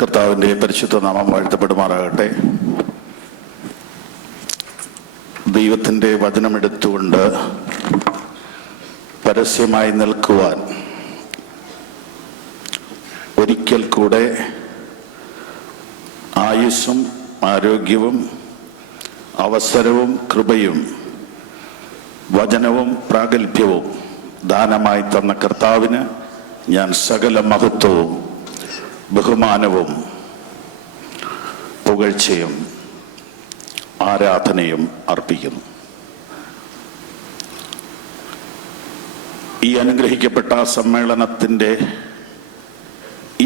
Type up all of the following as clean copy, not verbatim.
കർത്താവിൻ്റെ പരിശുദ്ധ നാമം വാഴ്ത്തപ്പെടുമാറാകട്ടെ. ദൈവത്തിൻ്റെ വചനമെടുത്തുകൊണ്ട് പരസ്യമായി നിൽക്കുവാൻ ഒരിക്കൽ കൂടെ ആയുസ്സും ആരോഗ്യവും അവസരവും കൃപയും വചനവും പ്രാഗൽഭ്യവും ദാനമായി തന്ന കർത്താവിന് ഞാൻ സകല മഹത്വവും ബഹുമാനവും പുകഴ്ചയും ആരാധനയും അർപ്പിക്കുന്നു. ഈ അനുഗ്രഹിക്കപ്പെട്ട സമ്മേളനത്തിൻ്റെ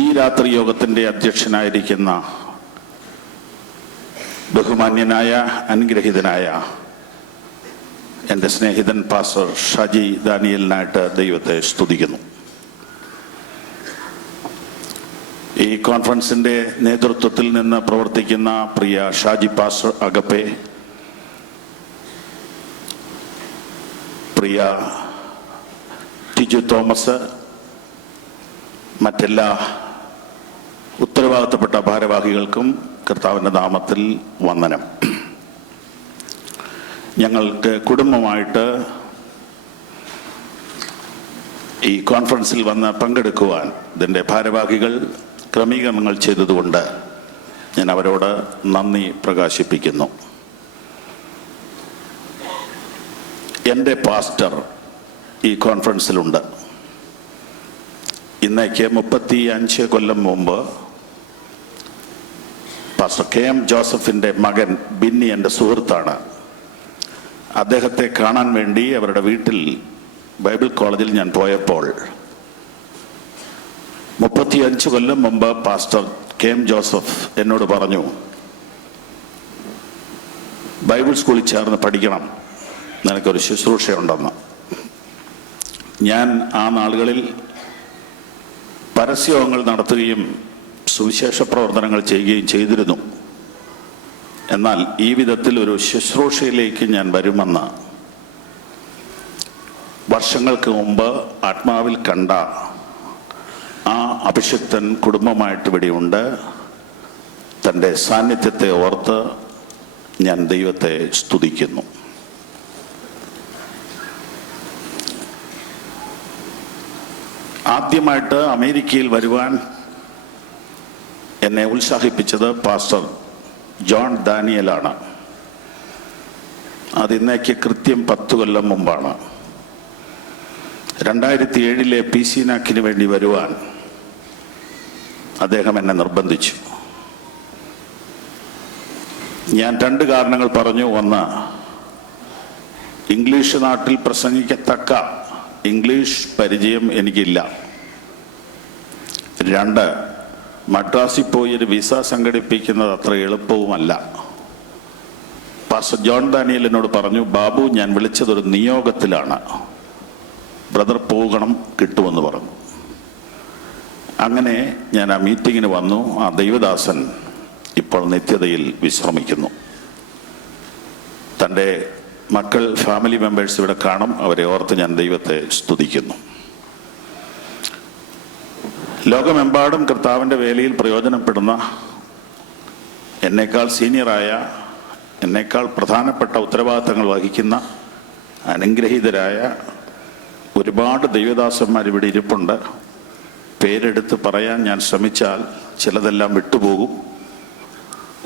ഈ രാത്രി യോഗത്തിൻ്റെ അധ്യക്ഷനായിരിക്കുന്ന ബഹുമാന്യനായ അനുഗ്രഹീതനായ എൻ്റെ സ്നേഹിതൻ പാസ്റ്റർ ഷാജി ദാനിയലിനായിട്ട് ദൈവത്തെ സ്തുതിക്കുന്നു. ഈ കോൺഫറൻസിൻ്റെ നേതൃത്വത്തിൽ നിന്ന് പ്രവർത്തിക്കുന്ന പ്രിയ ഷാജി പാസ്റ്റർ അഗപ്പെ, പ്രിയ ടിജു തോമസ്, മറ്റെല്ലാ ഉത്തരവാദിത്തപ്പെട്ട ഭാരവാഹികൾക്കും കർത്താവിൻ്റെ നാമത്തിൽ വന്ദനം. ഞങ്ങൾക്ക് കുടുംബമായിട്ട് ഈ കോൺഫറൻസിൽ വന്ന് പങ്കെടുക്കുവാൻ ഇതിൻ്റെ ഭാരവാഹികൾ ക്രമീകരണങ്ങൾ ചെയ്തതുകൊണ്ട് ഞാൻ അവരോട് നന്ദി പ്രകാശിപ്പിക്കുന്നു. എൻ്റെ പാസ്റ്റർ ഈ കോൺഫറൻസിലുണ്ട്. ഇന്നേക്ക് 35 കൊല്ലം മുമ്പ് പാസ്റ്റർ KM ജോസഫിൻ്റെ മകൻ ബിന്നി എൻ്റെ സുഹൃത്താണ്. അദ്ദേഹത്തെ കാണാൻ വേണ്ടി അവരുടെ വീട്ടിൽ ബൈബിൾ കോളേജിൽ ഞാൻ പോയപ്പോൾ 35 കൊല്ലം മുമ്പ് പാസ്റ്റർ KM ജോസഫ് എന്നോട് പറഞ്ഞു, ബൈബിൾ സ്കൂളിൽ ചേർന്ന് പഠിക്കണം, നിനക്കൊരു ശുശ്രൂഷയുണ്ടെന്ന്. ഞാൻ ആ നാളുകളിൽ പരസ്യങ്ങൾ നടത്തുകയും സുവിശേഷ പ്രവർത്തനങ്ങൾ ചെയ്യുകയും ചെയ്തിരുന്നു. എന്നാൽ ഈ വിധത്തിൽ ഒരു ശുശ്രൂഷയിലേക്ക് ഞാൻ വരുമെന്ന് വർഷങ്ങൾക്ക് മുമ്പ് ആത്മാവിൽ കണ്ട ആ അഭിഷിക്തൻ കുടുംബമായിട്ട് ഇവിടെയുണ്ട്. തൻ്റെ സാന്നിധ്യത്തെ ഓർത്ത് ഞാൻ ദൈവത്തെ സ്തുതിക്കുന്നു. ആദ്യമായിട്ട് അമേരിക്കയിൽ വരുവാൻ എന്നെ ഉത്സാഹിപ്പിച്ചത് പാസ്റ്റർ ജോൺ ദാനിയലാണ്. അതിന്നേക്ക് കൃത്യം 10 കൊല്ലം മുമ്പാണ്. 2007 PC നാക്കിന് വേണ്ടി വരുവാൻ അദ്ദേഹം എന്നെ നിർബന്ധിച്ചു. ഞാൻ 2 കാരണങ്ങൾ പറഞ്ഞു. ഒന്ന്, ഇംഗ്ലീഷ് നാട്ടിൽ പ്രസംഗിക്കത്തക്ക ഇംഗ്ലീഷ് പരിചയം എനിക്കില്ല. 2, മദ്രാസിൽ പോയി ഒരു വിസ സംഘടിപ്പിക്കുന്നത് അത്ര എളുപ്പവുമല്ല. പാസ്റ്റർ ജോൺ ദാനിയൽ എന്നോട് പറഞ്ഞു, ബാബു, ഞാൻ വിളിച്ചതൊരു നിയോഗത്തിലാണ്, ബ്രദർ പോകണം, കിട്ടുമെന്ന് പറഞ്ഞു. അങ്ങനെ ഞാൻ ആ മീറ്റിങ്ങിന് വന്നു. ആ ദൈവദാസൻ ഇപ്പോൾ നിത്യതയിൽ വിശ്രമിക്കുന്നു. തൻ്റെ മക്കൾ, ഫാമിലി മെമ്പേഴ്സ് ഇവിടെ കാണും. അവരെ ഓർത്ത് ഞാൻ ദൈവത്തെ സ്തുതിക്കുന്നു. ലോകമെമ്പാടും കർത്താവിൻ്റെ വേലയിൽ പ്രയോജനപ്പെടുന്ന, എന്നേക്കാൾ സീനിയറായ, എന്നേക്കാൾ പ്രധാനപ്പെട്ട ഉത്തരവാദിത്തങ്ങൾ വഹിക്കുന്ന അനുഗ്രഹീതരായ ഒരുപാട് ദൈവദാസന്മാർ ഇവിടെ ഇരിപ്പുണ്ട്. പേരെടുത്ത് പറയാൻ ഞാൻ ശ്രമിച്ചാൽ ചിലതെല്ലാം വിട്ടുപോകും.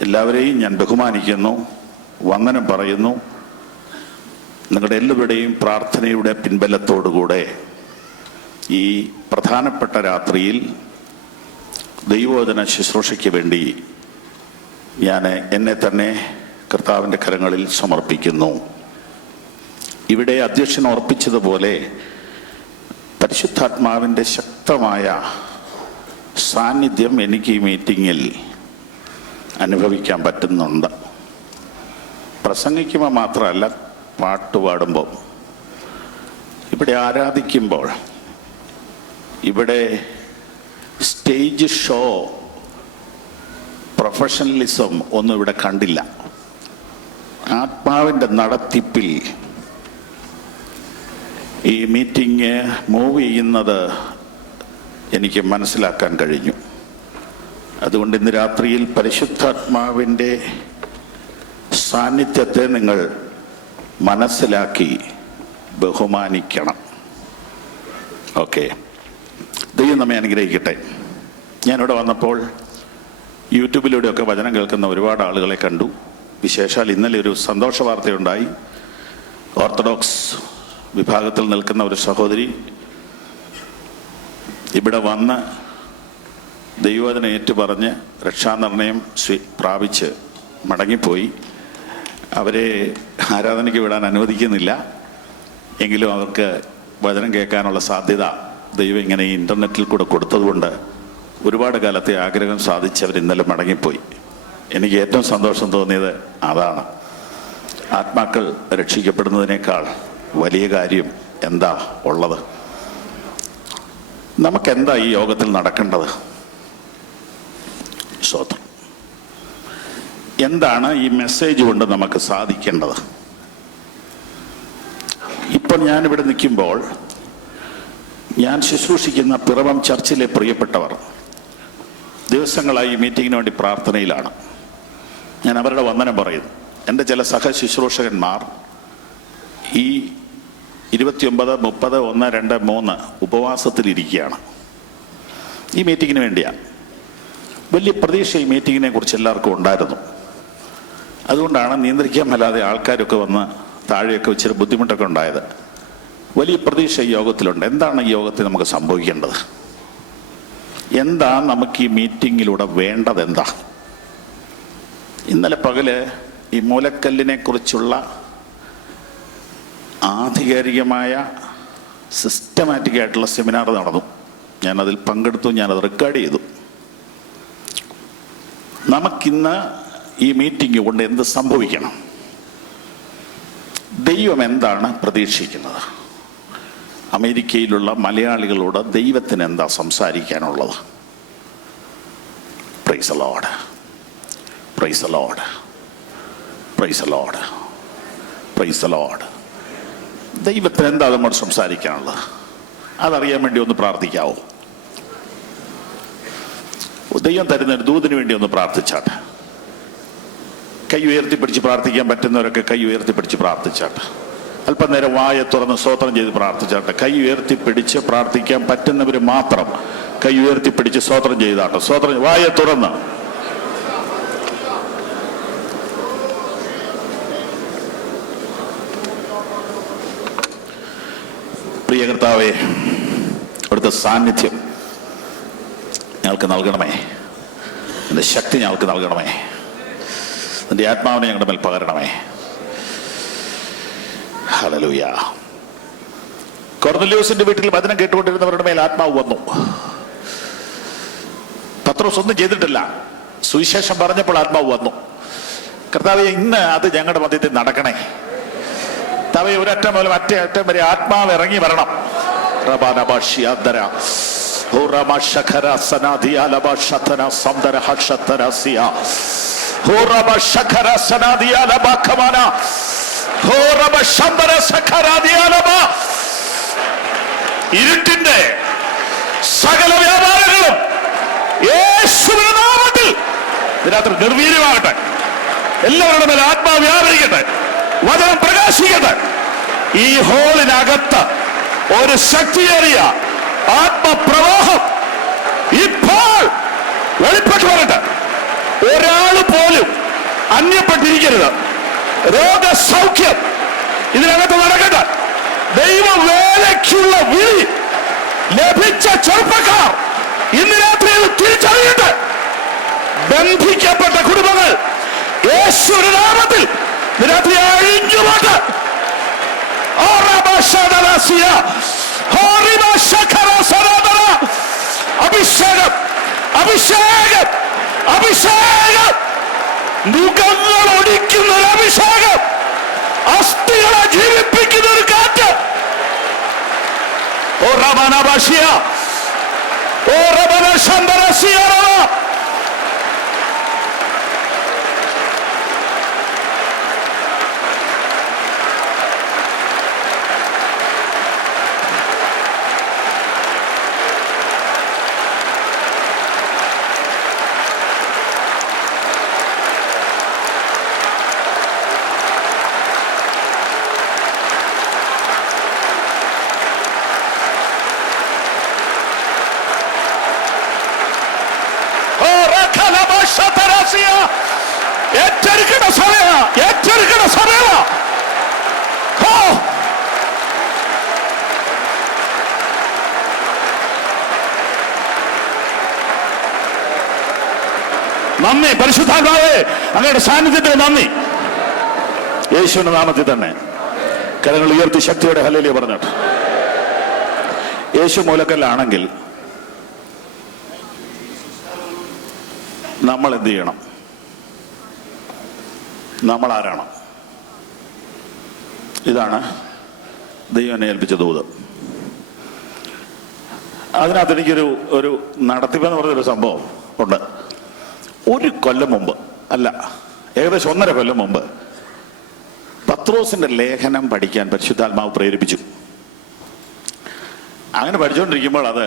എല്ലാവരെയും ഞാൻ ബഹുമാനിക്കുന്നു, വന്ദനം പറയുന്നു. നിങ്ങളുടെ എല്ലാവരുടെയും പ്രാർത്ഥനയുടെ പിൻബലത്തോടുകൂടെ ഈ പ്രധാനപ്പെട്ട രാത്രിയിൽ ദൈവവചന ശുശ്രൂഷയ്ക്ക് വേണ്ടി ഞാൻ എന്നെ തന്നെ കർത്താവിൻ്റെ കരങ്ങളിൽ സമർപ്പിക്കുന്നു. ഇവിടെ അധ്യക്ഷൻ ഓർപ്പിച്ചതുപോലെ പരിശുദ്ധാത്മാവിൻ്റെ ശക്തമായ സാന്നിധ്യം എനിക്ക് ഈ മീറ്റിങ്ങിൽ അനുഭവിക്കാൻ പറ്റുന്നുണ്ട്. പ്രസംഗിക്കുമ്പോൾ മാത്രമല്ല, പാട്ടുപാടുമ്പോൾ, ഇവിടെ ആരാധിക്കുമ്പോൾ, ഇവിടെ സ്റ്റേജ് ഷോ, പ്രൊഫഷണലിസം ഒന്നും ഇവിടെ കണ്ടില്ല. ആത്മാവിൻ്റെ നടത്തിപ്പിൽ ഈ മീറ്റിംഗ് മൂവ് ചെയ്യുന്നത് എനിക്ക് മനസ്സിലാക്കാൻ കഴിഞ്ഞു. അതുകൊണ്ട് ഇന്ന് രാത്രിയിൽ പരിശുദ്ധാത്മാവിൻ്റെ സാന്നിധ്യത്തെ നിങ്ങൾ മനസ്സിലാക്കി ബഹുമാനിക്കണം. ഓക്കെ, ദൈവം നമ്മെ അനുഗ്രഹിക്കട്ടെ. ഞാനിവിടെ വന്നപ്പോൾ യൂട്യൂബിലൂടെയൊക്കെ വചനം കേൾക്കുന്ന ഒരുപാട് ആളുകളെ കണ്ടു. വിശേഷാൽ ഇന്നലെ ഒരു സന്തോഷ വാർത്തയുണ്ടായി. ഓർത്തഡോക്സ് വിഭാഗത്തിൽ നിൽക്കുന്ന ഒരു സഹോദരി ഇവിടെ വന്ന് ദൈവവചന ഏറ്റുപറഞ്ഞ് രക്ഷാനിർണയം പ്രാപിച്ച് മടങ്ങിപ്പോയി. അവരെ ആരാധനയ്ക്ക് വിടാൻ അനുവദിക്കുന്നില്ല, എങ്കിലും അവർക്ക് വചനം കേൾക്കാനുള്ള സാധ്യത ദൈവം ഇങ്ങനെ ഈ ഇൻ്റർനെറ്റിൽ കൂടെ കൊടുത്തതുകൊണ്ട് ഒരുപാട് കാലത്തെ ആഗ്രഹം സാധിച്ചവർ ഇന്നലെ മടങ്ങിപ്പോയി. എനിക്ക് ഏറ്റവും സന്തോഷം തോന്നിയത് അതാണ്. ആത്മാക്കൾ രക്ഷിക്കപ്പെടുന്നതിനേക്കാൾ വലിയ കാര്യം എന്താ ഉള്ളത്? നമുക്കെന്താ ഈ യോഗത്തിൽ നടക്കേണ്ടത്? സ്തോത്രം. എന്താണ് ഈ മെസ്സേജ് കൊണ്ട് നമുക്ക് സാധിക്കേണ്ടത്? ഇപ്പോൾ ഞാനിവിടെ നിൽക്കുമ്പോൾ ഞാൻ ശുശ്രൂഷിക്കുന്ന പിറവം ചർച്ചിലെ പ്രിയപ്പെട്ടവർ ദിവസങ്ങളായി ഈ മീറ്റിങ്ങിന് വേണ്ടി പ്രാർത്ഥനയിലാണ്. ഞാൻ അവരുടെ വന്ദനം പറയുന്നു. എൻ്റെ ചില സഹശുശ്രൂഷകന്മാർ ഈ 29, 30, 1, 2, 3 ഉപവാസത്തിലിരിക്കുകയാണ്. ഈ മീറ്റിങ്ങിന് വേണ്ടിയാണ്. വലിയ പ്രതീക്ഷ ഈ മീറ്റിങ്ങിനെ കുറിച്ച് എല്ലാവർക്കും ഉണ്ടായിരുന്നു. അതുകൊണ്ടാണ് നിയന്ത്രിക്കാൻ മേലാതെ ആൾക്കാരൊക്കെ വന്ന് താഴെയൊക്കെ ഇച്ചിരി ബുദ്ധിമുട്ടൊക്കെ ഉണ്ടായത്. വലിയ പ്രതീക്ഷ ഈ യോഗത്തിലുണ്ട്. എന്താണ് ഈ യോഗത്തിൽ നമുക്ക് സംഭവിക്കേണ്ടത്? എന്താ നമുക്ക് ഈ മീറ്റിങ്ങിലൂടെ വേണ്ടത്? എന്താ? ഇന്നലെ പകല് ഈ മൂലക്കല്ലിനെ കുറിച്ചുള്ള ആധികാരികമായ സിസ്റ്റമാറ്റിക് ആയിട്ടുള്ള സെമിനാർ നടന്നു. ഞാനതിൽ പങ്കെടുത്തു, ഞാനത് റെക്കോർഡ് ചെയ്തു. നമുക്കിന്ന് ഈ മീറ്റിംഗ് കൊണ്ട് എന്ത് സംഭവിക്കണം? ദൈവം എന്താണ് പ്രതീക്ഷിക്കുന്നത്? അമേരിക്കയിലുള്ള മലയാളികളോട് ദൈവത്തിന് എന്താ സംസാരിക്കാനുള്ളത്? Praise the Lord, praise the Lord, praise the Lord, praise the Lord. ദൈവത്തിന് എന്താ നമ്മോട് സംസാരിക്കാനുള്ളത്? അതറിയാൻ വേണ്ടി ഒന്ന് പ്രാർത്ഥിക്കാവോ? ദൈവം തരുന്ന ഒരു ദൂതിന് വേണ്ടി ഒന്ന് പ്രാർത്ഥിച്ചാട്ടെ. കൈ ഉയർത്തിപ്പിടിച്ച് പ്രാർത്ഥിക്കാൻ പറ്റുന്നവരൊക്കെ കൈ ഉയർത്തിപ്പിടിച്ച് പ്രാർത്ഥിച്ചാട്ടെ. അല്പം നേരം വായ തുറന്ന് സ്തോത്രം ചെയ്ത് പ്രാർത്ഥിച്ചാട്ടെ. കൈ ഉയർത്തിപ്പിടിച്ച് പ്രാർത്ഥിക്കാൻ പറ്റുന്നവർ മാത്രം കൈ ഉയർത്തിപ്പിടിച്ച് സ്തോത്രം ചെയ്താട്ടെ. സ്തോത്രം, വായ തുറന്ന്. പ്രിയ കർത്താവേ, അവിടുത്തെ സാന്നിധ്യം ഞങ്ങൾക്ക് നൽകണമേ. എൻ്റെ ശക്തി ഞങ്ങൾക്ക് നൽകണമേ. എൻ്റെ ആത്മാവിനെ ഞങ്ങളുടെ മേൽ പകരണമേ. ഹല്ലേലൂയ. കൊർന്നല്യോസിന്റെ വീട്ടിൽ വചനം കേട്ടുകൊണ്ടിരുന്നവരുടെ മേൽ ആത്മാവ് വന്നു. പത്രോസ് ഒന്നും ചെയ്തിട്ടില്ല. സുവിശേഷം പറഞ്ഞപ്പോൾ ആത്മാവ് വന്നു. കർത്താവേ, ഇന്ന് അത് ഞങ്ങളുടെ മധ്യത്തിൽ നടക്കണേ. കർത്താവേ, ഒരറ്റം മുതൽ മറ്റേ അറ്റം വരെ ആത്മാവ് ഇറങ്ങി വരണം. ഇരുട്ടിന്റെ സകല വ്യാപാരങ്ങളും യേശുവിന്റെ നാമത്തിൽ ഇതിനകത്ത് നിർവീര്യമാകട്ടെ. എല്ലാവരുടെ മേൽ ആത്മാവ് വ്യാപരിക്കട്ടെ. വചനം പ്രകാശിക്കട്ടെ. ഈ ഹോളിനകത്ത് ഒരു ശക്തിയേറിയ ആത്മപ്രവാഹം ഇപ്പോൾ വെളിപ്പെട്ടു വരട്ടെ. ഒരാൾ പോലും അന്യപ്പെട്ടിരിക്കരുത്. രോഗസൗഖ്യം ഇതിനകത്ത് നടക്കട്ടെ. ദൈവവേലയ്ക്കുള്ള വിളി ലഭിച്ച ചെറുപ്പക്കാർ ഇന്ന് രാത്രി തിരിച്ചറിയട്ടെ. ബന്ധിക്കപ്പെട്ട കുടുംബങ്ങൾ യേശുവിന്റെ നാമത്തിൽ രാത്രി അഴിഞ്ഞുപോട്ടെ. അഭിഷേകം, അഭിഷേകം, അഭിഷേകം. മുഖങ്ങൾ ഒടിക്കുന്ന ഒരു അഭിഷേകം. അസ്ഥികളെ ജീവിപ്പിക്കുന്ന ഒരു കാറ്റ്. ഓ റബന ബഷിയ, ഓ റബന ശന്തരസിയ. ഏറ്റെടുക്കണ സമയ, ഏറ്റെടുക്കണ സമയ. നന്ദി പരിശുദ്ധാത്മാവേ, അങ്ങയുടെ സാന്നിധ്യത്തിന് നന്ദി. യേശുവിന്റെ നാമത്തിൽ തന്നെ കരങ്ങൾ ഉയർത്തി ശക്തിയോടെ ഹല്ലേലൂയ പറഞ്ഞിട്ട്. യേശു മൂലക്കല്ലാണെങ്കിൽ നമ്മൾ എന്ത് ചെയ്യണം? നമ്മൾ ആരാണ്? ഇതാണ് ദൈവം എന്നെ ഏൽപ്പിച്ച ദൂത്. അതിനകത്ത് എനിക്കൊരു നടത്തിപ്പെന്ന് പറഞ്ഞൊരു സംഭവം ഉണ്ട്. ഒരു കൊല്ലം മുമ്പ്, അല്ല ഏകദേശം 1.5 കൊല്ലം മുമ്പ് പത്രോസിന്റെ ലേഖനം പഠിക്കാൻ പരിശുദ്ധാത്മാവ് പ്രേരിപ്പിച്ചു. അങ്ങനെ പഠിച്ചുകൊണ്ടിരിക്കുമ്പോൾ അത്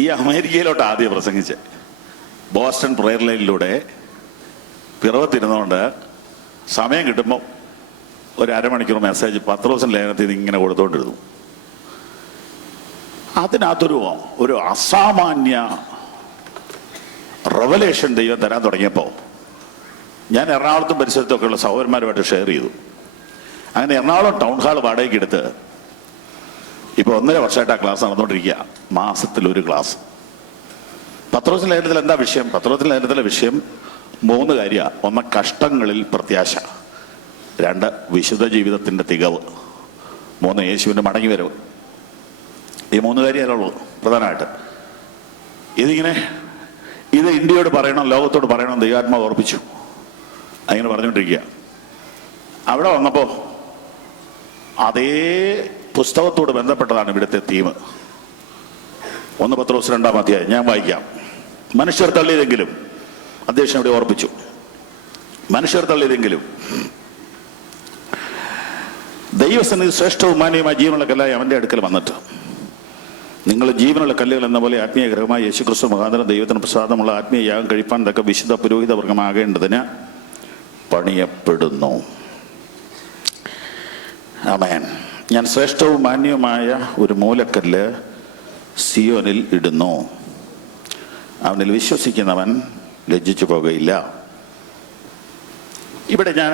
ഈ അമേരിക്കയിലോട്ട് ആദ്യം പ്രസംഗിച്ച് ബോസ്റ്റൺ പ്രയർ ലൈനിലൂടെ പിറവത്തിരുന്നുകൊണ്ട് സമയം കിട്ടുമ്പോൾ ഒരു അരമണിക്കൂർ മെസ്സേജ് പത്രോസിന്റെ ലേഖനത്തിൽ നിന്ന് ഇങ്ങനെ കൊടുത്തുകൊണ്ടിരുന്നു. അതിനകത്തൊരു അസാമാന്യ റെവലേഷൻ ദൈവം തരാൻ തുടങ്ങിയപ്പോൾ ഞാൻ എറണാകുളത്തും പരിസരത്തൊക്കെ ഉള്ള സഹോദരന്മാരുമായിട്ട് ഷെയർ ചെയ്തു. അങ്ങനെ എറണാകുളം ടൗൺ ഹാൾ വാടകയ്ക്ക് എടുത്ത് ഇപ്പോൾ 1.5 വർഷമായിട്ട് ആ ക്ലാസ് നടന്നുകൊണ്ടിരിക്കുക. മാസത്തിൽ ഒരു ക്ലാസ്. പത്രോസിന്റെ ലേഖനത്തിൽ എന്താ വിഷയം? പത്രോസിന്റെ ലേഖനത്തിലെ വിഷയം 3 കാര്യമാണ്. 1, കഷ്ടങ്ങളിൽ പ്രത്യാശ. 2, വിശുദ്ധ ജീവിതത്തിന്റെ തികവ്. 3, യേശുവിന്റെ മടങ്ങി വരവ്. ഈ 3 കാര്യമല്ലുള്ളൂ പ്രധാനമായിട്ട്. ഇത് ഇന്ത്യയോട് പറയണം, ലോകത്തോട് പറയണം, ദൈവാത്മാവ് ഓർപ്പിച്ചു. അങ്ങനെ പറഞ്ഞുകൊണ്ടിരിക്കുക. അവിടെ വന്നപ്പോൾ അതേ പുസ്തകത്തോട് ബന്ധപ്പെട്ടതാണ് ഇവിടുത്തെ തീം. 1 പത്രോസ് 2-ാം അധ്യായം ഞാൻ വായിക്കാം. മനുഷ്യർ തള്ളിയതെങ്കിലും, അധ്യക്ഷൻ ഇവിടെ ഓർപ്പിച്ചു, മനുഷ്യർ തള്ളിയതെങ്കിലും ദൈവസന്നിധി ശ്രേഷ്ഠവും മാന്യവുമായ ജീവനുള്ള കല്ലായി അവന്റെ അടുക്കൽ വന്നിട്ട് നിങ്ങൾ ജീവനുള്ള കല്ലുകൾ എന്ന പോലെ ആത്മീയ ഗ്രഹമായ യേശുക്രിസ്തു മുഖാന്തരം ദൈവത്തിന് പ്രസാദമുള്ള ആത്മീയ യാഗം കഴിപ്പാൻ തക്ക വിശുദ്ധ പുരോഹിത വർഗമാകേണ്ടതിന് പണിയപ്പെടുന്നു. ആമേൻ. ഞാൻ ശ്രേഷ്ഠവും മാന്യവുമായ ഒരു മൂലക്കല്ല് സിയോനിൽ ഇടുന്നു. അവനിൽ വിശ്വസിക്കുന്നവൻ ലജ്ജിച്ചു പോകുകയില്ല. ഇവിടെ ഞാൻ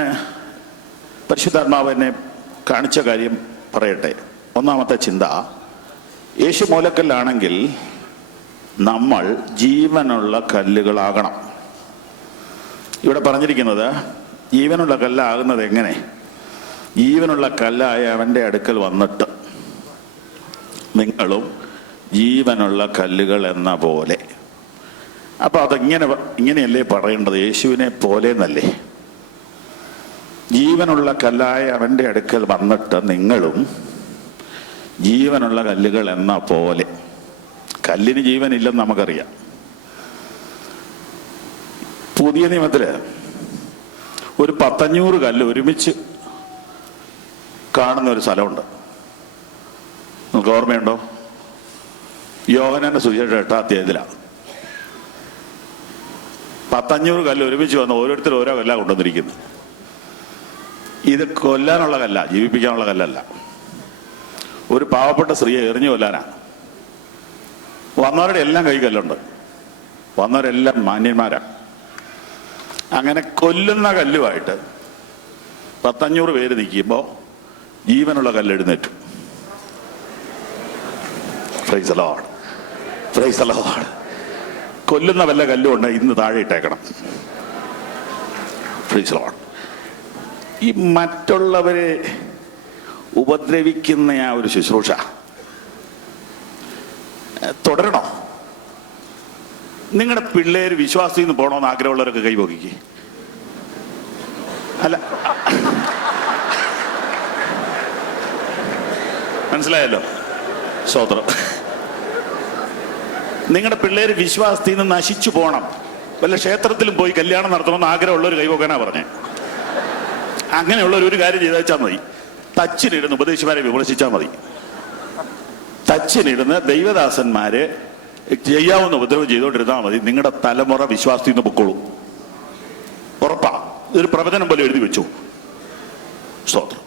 പരിശുദ്ധാത്മാവ് എന്നെ കാണിച്ച കാര്യം പറയട്ടെ. ഒന്നാമത്തെ ചിന്ത, യേശു മൂലക്കല്ലാണെങ്കിൽ നമ്മൾ ജീവനുള്ള കല്ലുകളാകണം. ഇവിടെ പറഞ്ഞിരിക്കുന്നത് ജീവനുള്ള കല്ലാകുന്നത് എങ്ങനെ? ജീവനുള്ള കല്ലായ അവൻ്റെ അടുക്കൽ വന്നിട്ട് നിങ്ങളും ജീവനുള്ള കല്ലുകൾ എന്ന പോലെ. അപ്പൊ ഇങ്ങനെയല്ലേ പറയേണ്ടത്? യേശുവിനെ പോലെ എന്നല്ലേ? ജീവനുള്ള കല്ലായ അവൻ്റെ അടുക്കൽ വന്നിട്ട് നിങ്ങളും ജീവനുള്ള കല്ലുകൾ എന്ന പോലെ. കല്ലിന് ജീവനില്ലെന്ന് നമുക്കറിയാം. പുതിയ നിയമത്തില് ഒരു 500 കല്ല് ഒരുമിച്ച് കാണുന്ന ഒരു സ്ഥലമുണ്ട്. നിങ്ങൾക്ക് ഓർമ്മയുണ്ടോ? യോഹന്നാന്റെ സുവിശേഷം 8-ാം അധ്യായത്തിലാണ് 500 കല്ല് ഒരുമിച്ച് വന്ന് ഓരോരുത്തർ ഓരോ കല്ലാണ് കൊണ്ടുവന്നിരിക്കുന്നത്. ഇത് കൊല്ലാനുള്ള കല്ല, ജീവിപ്പിക്കാനുള്ള കല്ലല്ല. ഒരു പാവപ്പെട്ട സ്ത്രീയെ എറിഞ്ഞു കൊല്ലാനാ. വന്നവരുടെ എല്ലാം കൈ കല്ലുണ്ട്, വന്നവരെല്ലാം മാന്യന്മാരാ. അങ്ങനെ കൊല്ലുന്ന കല്ലുമായിട്ട് 500 പേര് നിൽക്കുമ്പോൾ ജീവനുള്ള കല്ല് എഴുന്നേറ്റു. Price the Lord, praise the Lord. കൊല്ലുന്ന വല്ല കല്ലുകൊണ്ട് ഇന്ന് താഴെ ഇട്ടേക്കണം. Price the Lord. ഈ മറ്റുള്ളവരെ ഉപദ്രവിക്കുന്ന ആ ഒരു ശുശ്രൂഷ തുടരണോ? നിങ്ങളുടെ പിള്ളേർ വിശ്വാസത്തിൽ നിന്ന് പോകണമെന്ന് ആഗ്രഹമുള്ളവരൊക്കെ കൈപോക്കിക്ക്. അല്ല, മനസ്സിലായല്ലോ? സ്തോത്രം. നിങ്ങളുടെ പിള്ളേർ വിശ്വാസത്തിൽ നിന്ന് നശിച്ചു പോകണം, വല്ല ക്ഷേത്രത്തിലും പോയി കല്യാണം നടത്തണമെന്ന് ആഗ്രഹമുള്ളവർ കൈപോക്കാനാ പറഞ്ഞേ. അങ്ങനെയുള്ളവർ ഒരു കാര്യം ചെയ്ത് വെച്ചാൽ മതി. തച്ചിനിരുന്ന് ഉപദേശിമാരെ വിമർശിച്ചാൽ മതി. തച്ചിനിരുന്ന് ദൈവദാസന്മാരെ ചെയ്യാവുന്ന ഉപദ്രവം ചെയ്തുകൊണ്ടിരുന്നാൽ മതി. നിങ്ങളുടെ തലമുറ വിശ്വാസത്തിൽ നിന്ന് പൊക്കോളൂ. ഉറപ്പാ. ഇതൊരു പ്രവചനം പോലെ എഴുതി വെച്ചു. സ്തോത്രം.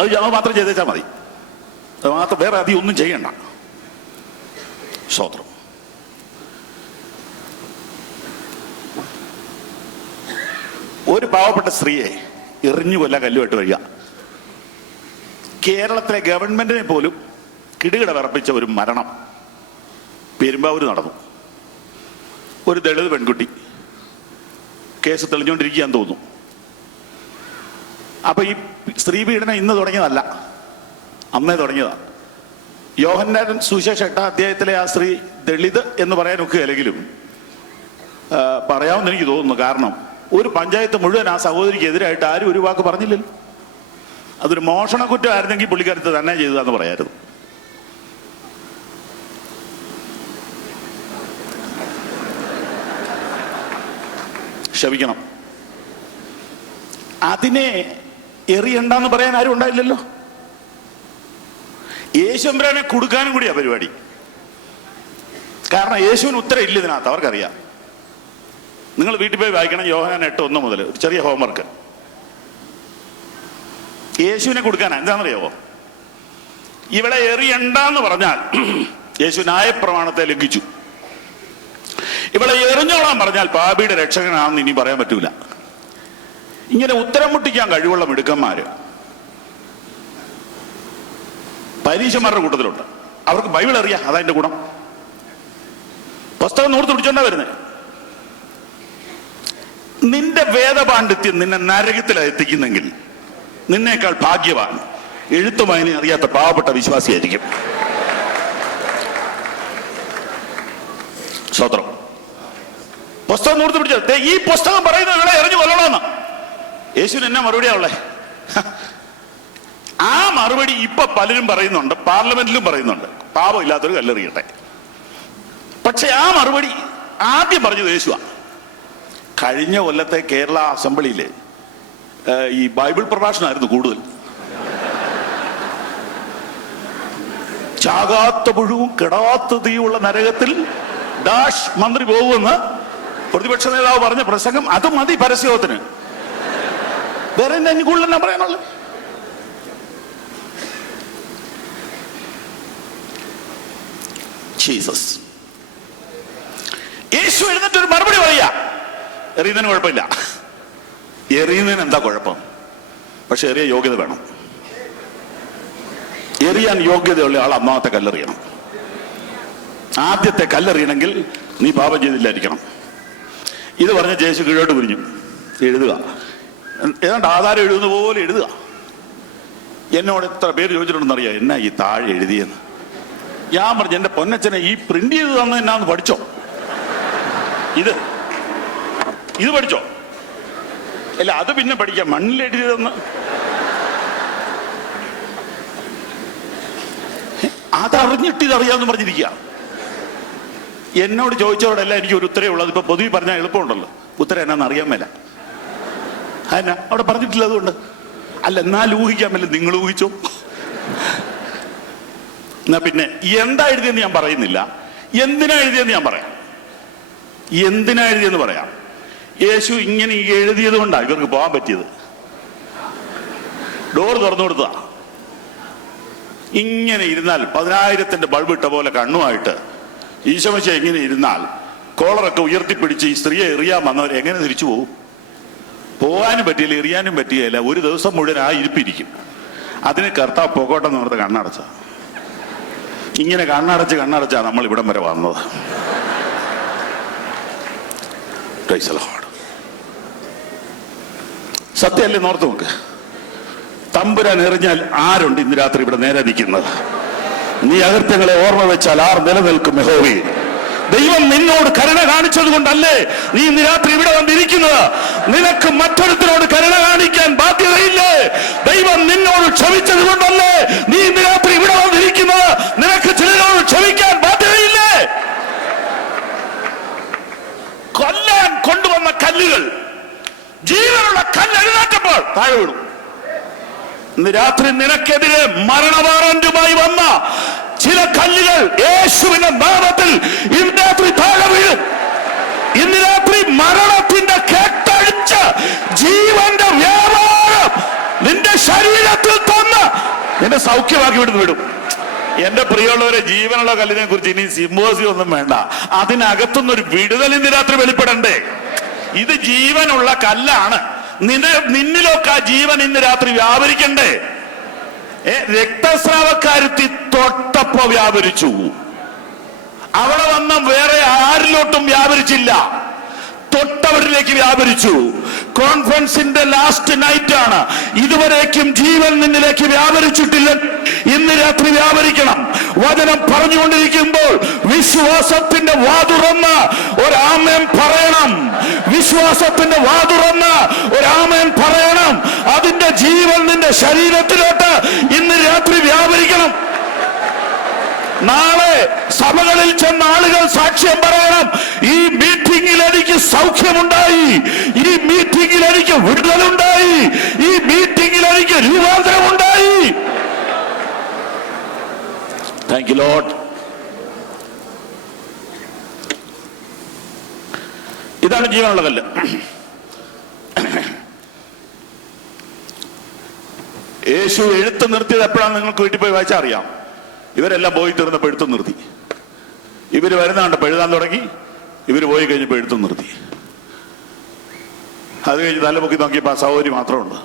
അത് മാത്രം ചെയ്തേച്ചാൽ മതി. അത് മാത്രം, വേറെ അധികം ഒന്നും ചെയ്യണ്ട. സ്തോത്രം. ഒരു പാവപ്പെട്ട സ്ത്രീയെ എറിഞ്ഞു കൊല്ല കല്ലുമായിട്ട് വരിക. കേരളത്തിലെ ഗവൺമെന്റിനെ പോലും കിടുകിട വിറപ്പിച്ച ഒരു മരണം പെരുമ്പാവൂർ നടന്നു. ഒരു ദളിത് പെൺകുട്ടി, കേസ് തെളിഞ്ഞുകൊണ്ടിരിക്കുകയാന്ന് തോന്നുന്നു. അപ്പൊ ഈ സ്ത്രീ പീഡനം ഇന്ന് തുടങ്ങിയതല്ല, അന്നേ തുടങ്ങിയതാണ്. യോഹന്നാൻ സുവിശേഷം 8-ാം അധ്യായത്തിലെ ആ സ്ത്രീ ദളിത് എന്ന് പറയാനൊക്കെ അല്ലെങ്കിലും പറയാമെന്ന് എനിക്ക് തോന്നുന്നു. കാരണം ഒരു പഞ്ചായത്ത് മുഴുവൻ ആ സഹോദരിക്ക് എതിരായിട്ട് ആരും ഒരു വാക്ക് പറഞ്ഞില്ലല്ലോ. അതൊരു മോഷണ കുറ്റമായിരുന്നെങ്കിൽ പുള്ളിക്കാരത്ത് തന്നെ ചെയ്തതാന്ന് പറയായിരുന്നു. ക്ഷമിക്കണം, അതിനെ എറിയണ്ടെന്ന് പറയാൻ ആരും ഉണ്ടായില്ലല്ലോ. യേശുമ്പരാനെ കൊടുക്കാനും കൂടിയാ പരിപാടി. കാരണം യേശുവിന് ഉത്തരം ഇല്ല ഇതിനകത്ത്, അവർക്കറിയാം. നിങ്ങൾ വീട്ടിൽ പോയി വായിക്കണം യോഹന്നാൻ 8:1 മുതൽ, ഒരു ചെറിയ ഹോംവർക്ക്. യേശുവിനെ കൊടുക്കാനാ. എന്താണെന്നറിയാവോ? ഇവിടെ എറിയണ്ടെന്ന് പറഞ്ഞാൽ യേശു ന്യായപ്രമാണത്തെ ലംഘിച്ചു. ഇവിടെ എറിഞ്ഞോളാൻ പറഞ്ഞാൽ പാപിയുടെ രക്ഷകനാണെന്ന് ഇനി പറയാൻ പറ്റൂല. ഇങ്ങനെ ഉത്തരം മുട്ടിക്കാൻ കഴിവുള്ള മിടുക്കന്മാര് പരീശന്മാരുടെ കൂട്ടത്തിലുണ്ട്. അവർക്ക് ബൈബിൾ അറിയാം, അതതിന്റെ ഗുണം. പുസ്തകം നൂർത്ത് പിടിച്ചോണ്ടാ വരുന്നത്. നിന്റെ വേദപാണ്ഡിത്യം നിന്നെ നരകത്തിലാണ് എത്തിക്കുന്നെങ്കിൽ നിന്നേക്കാൾ ഭാഗ്യവാൻ എഴുത്തുമായനെ അറിയാത്ത പാവപ്പെട്ട വിശ്വാസിയായിരിക്കും. സ്വത്രം പുസ്തകം നൂർത്ത് പിടിച്ചത് ഈ പുസ്തകം പറയുന്നത് ഇവിടെ എറിഞ്ഞു കൊല്ലണമെന്ന് യേശുവിന് എന്നാ മറുപടിയാ ഉള്ളേ? ആ മറുപടി ഇപ്പൊ പലരും പറയുന്നുണ്ട്, പാർലമെന്റിലും പറയുന്നുണ്ട്, പാപം ഇല്ലാത്തൊരു കല്ലെറിയട്ടെ. പക്ഷെ ആ മറുപടി ആദ്യം പറഞ്ഞത് യേശുവാ. കഴിഞ്ഞ കൊല്ലത്തെ കേരള അസംബ്ലിയില് ഈ ബൈബിൾ പ്രഭാഷണമായിരുന്നു കൂടുതൽ. ചാകാത്ത പുഴുവും കെടാത്ത തീയുള്ള നരകത്തിൽ ഡാഷ് മന്ത്രി പോകുമെന്ന് പ്രതിപക്ഷ നേതാവ് പറഞ്ഞ പ്രസംഗം അത് മതി പരസ്യത്തിന്. വേറെ എന്നെ കൂടുതൽ എന്നാ പറയാനുള്ളത്? ജീസസ് യേശു എഴുന്നേറ്റൊരു മറുപടി പറയാ. എറിയുന്നതിന് കുഴപ്പമില്ല. എറിയുന്നതിന് എന്താ കുഴപ്പം? പക്ഷെ എറിയ യോഗ്യത വേണം. എറിയാൻ യോഗ്യതയുള്ള ആൾ ഒന്നാമത്തെ കല്ലെറിയണം. ആദ്യത്തെ കല്ലെറിയണമെങ്കിൽ നീ പാപം ചെയ്തില്ലായിരിക്കണം. ഇത് പറഞ്ഞ യേശു കീഴോട്ട് പിരിഞ്ഞു. എഴുതുക, ഏതാണ്ട് ആധാരം എഴുതുന്ന പോലെ എഴുതുക. എന്നോട് എത്ര പേര് ചോദിച്ചിട്ടുണ്ടെന്നറിയാം, എന്നാ ഈ താഴെ എഴുതിയെന്ന്. ഞാൻ പറഞ്ഞു, എന്റെ പൊന്നച്ഛനെ ഈ പ്രിന്റ് ചെയ്ത് തന്നെ എന്നാന്ന് പഠിച്ചോ? ഇത് പഠിച്ചോ? അല്ല, അത് പിന്നെ പഠിക്കാം. മണ്ണിൽ എഴുതിയതെന്ന് അതറിഞ്ഞിട്ട് ഇതറിയാമെന്ന് പറഞ്ഞിരിക്കുക. എന്നോട് ചോദിച്ചവരോടെല്ലാം എനിക്ക് ഒരു ഉത്തരവേ ഉള്ളത്. ഇപ്പൊ പൊതുവെ പറഞ്ഞാൽ എളുപ്പമുണ്ടല്ലോ, ഉത്തരം എന്നാന്ന് അറിയാൻ മേല. എന്നാ അവിടെ പറഞ്ഞിട്ടില്ല, അതുകൊണ്ട് അല്ല. എന്നാൽ ഊഹിക്കാൻ മേല, നിങ്ങൾ ഊഹിച്ചോ. എന്നാ പിന്നെ എന്താ എഴുതിയെന്ന് ഞാൻ പറയുന്നില്ല, എന്തിനാ എഴുതിയെന്ന് ഞാൻ പറയാം. എന്തിനാ എഴുതിയെന്ന് പറയാം. യേശു ഇങ്ങനെ എഴുതിയത് കൊണ്ടാണ് ഇവർക്ക് പോകാൻ പറ്റിയത്. ഡോർ തുറന്നു കൊടുത്തതാ. ഇങ്ങനെ ഇരുന്നാൽ 10,000-ന്റെ ബൾബ് ഇട്ട പോലെ കണ്ണുമായിട്ട് ഈശോമിശ ഇങ്ങനെ ഇരുന്നാൽ കോളറൊക്കെ ഉയർത്തിപ്പിടിച്ച് ഈ സ്ത്രീയെ എറിയാൻ വന്നവർ എങ്ങനെ തിരിച്ചു പോകും? പോകാനും പറ്റിയില്ല, എറിയാനും പറ്റിയില്ല. ഒരു ദിവസം മുഴുവൻ ആ ഇരിപ്പിരിക്കും. അതിന് കർത്താവ് പൊക്കോട്ടെന്ന് ഓർത്ത് കണ്ണടച്ച. ഇങ്ങനെ കണ്ണടച്ചാ നമ്മൾ ഇവിടം വരെ വന്നത്. സത്യമല്ലേ? നോർത്ത് നോക്ക്. തമ്പുരാൻ എറിഞ്ഞാൽ ആരുണ്ട് ഇന്ന് രാത്രി ഇവിടെ നേരെ നിൽക്കുന്നത്? നീ അകൃത്യങ്ങളെ ഓർമ്മ വെച്ചാൽ ആർ നിലനിൽക്കും? യഹോവേ, ദൈവം നിന്നോട് കരുണ കാണിച്ചത് കൊണ്ടല്ലേ നീ ഇന്ന് രാത്രി ഇവിടെ വന്നിരിക്കുന്നത്. നിനക്ക് മറ്റൊരുത്തരോട് കരുണ കാണിക്കാൻ ബാധ്യതയില്ലേ? ദൈവം നിന്നോട് ക്ഷമിച്ചത് കൊണ്ടല്ലേ നീ ഇന്ന് രാത്രി ഇവിടെ വന്നിരിക്കുന്നത്. നിനക്ക് ചിലരോട് ക്ഷമിക്കാൻ ബാധ്യതയില്ലേ? കൊല്ലാൻ കൊണ്ടുവന്ന കല്ലുകൾ ജീവനുള്ള കല്ല് എഴുന്നേറ്റപ്പോൾ താഴെ വീണു. ഇന്ന് രാത്രി നിനക്കെതിരെ മരണവാറന്റുമായി വന്ന ചില കല്ലുകൾ യേശുവിന്റെ നാമത്തിൽ ഇന്ന് രാത്രി താഴെ വീഴും. ഇന്ന് രാത്രി മരണത്തിന്റെ കെട്ടഴിച്ച് ജീവന്റെ വ്യാപാരം നിന്റെ ശരീരത്തിൽ തന്ന് നിന്നെ സൗഖ്യമാക്കി വിടും. എന്റെ പ്രിയമുള്ളവരെ, ജീവനുള്ള കല്ലിനെ കുറിച്ച് ഇനി സിംബോസിയം ഒന്നും വേണ്ട. അതിനകത്തുനിന്നൊരു വിടുതൽ ഇന്ന് രാത്രി വെളിപ്പെടണ്ടേ? ഇത് ജീവനുള്ള കല്ലാണ്. നിന്നിലൊക്കെ ആ ജീവൻ ഇന്ന് രാത്രി വ്യാപരിക്കണ്ടേ? രക്തസ്രാവക്കാരുത്തി തൊട്ടപ്പോ വ്യാപരിച്ചു. അവിടെ വന്ന വേറെ ആരിലോട്ടും വ്യാപരിച്ചില്ല, തൊട്ടവരിലേക്ക് വ്യാപരിച്ചു. കോൺഫറൻസിന്റെ ലാസ്റ്റ് നൈറ്റ് ആണ്. ഇതുവരേക്കും ജീവൻ നിന്നിലേക്ക് വ്യാപരിച്ചിട്ടില്ല, ഇന്ന് രാത്രി വ്യാപരിക്കണം. വചനം പറഞ്ഞുകൊണ്ടിരിക്കുമ്പോൾ വിശ്വാസത്തിന്റെ വാതുറന്ന് ഒരാമേൻ പറയണം. വിശ്വാസത്തിന്റെ വാതുറന്ന് ഒരാമേൻ പറയണം. അതിന്റെ ജീവൻ നിന്റെ ശരീരത്തിലോട്ട് ഇന്ന് രാത്രി വ്യാപരിക്കണം. നാളെ സഭകളിൽ ചെന്ന ആളുകൾ സാക്ഷ്യം പറയണം, ഈ മീറ്റിംഗിൽ എനിക്ക് സൗഖ്യമുണ്ടായി, ഈ മീറ്റിംഗിൽ എനിക്ക് വിടുതലുണ്ടായി, ഈ മീറ്റിംഗിൽ എനിക്ക് രൂപാന്തരമുണ്ടായി. Thank you Lord. ഇതാണ് ജീവനുള്ള കല്ല്. യേശു എഴുത്ത് നിർത്തിയത് എപ്പോഴാണ് നിങ്ങൾക്ക് വീട്ടിൽ പോയി വായിച്ചാൽ അറിയാം. ഇവരെല്ലാം പോയി തീർന്നപ്പോൾ എഴുത്തും നിർത്തി. ഇവര് വരുന്നതുകൊണ്ട് എഴുതാൻ തുടങ്ങി, ഇവര് പോയി കഴിഞ്ഞപ്പോൾ എഴുത്തും നിർത്തി. അത് കഴിഞ്ഞ് തലമുക്കി നോക്കിയപ്പോൾ ആ സഹോദരി മാത്രമുണ്ട്.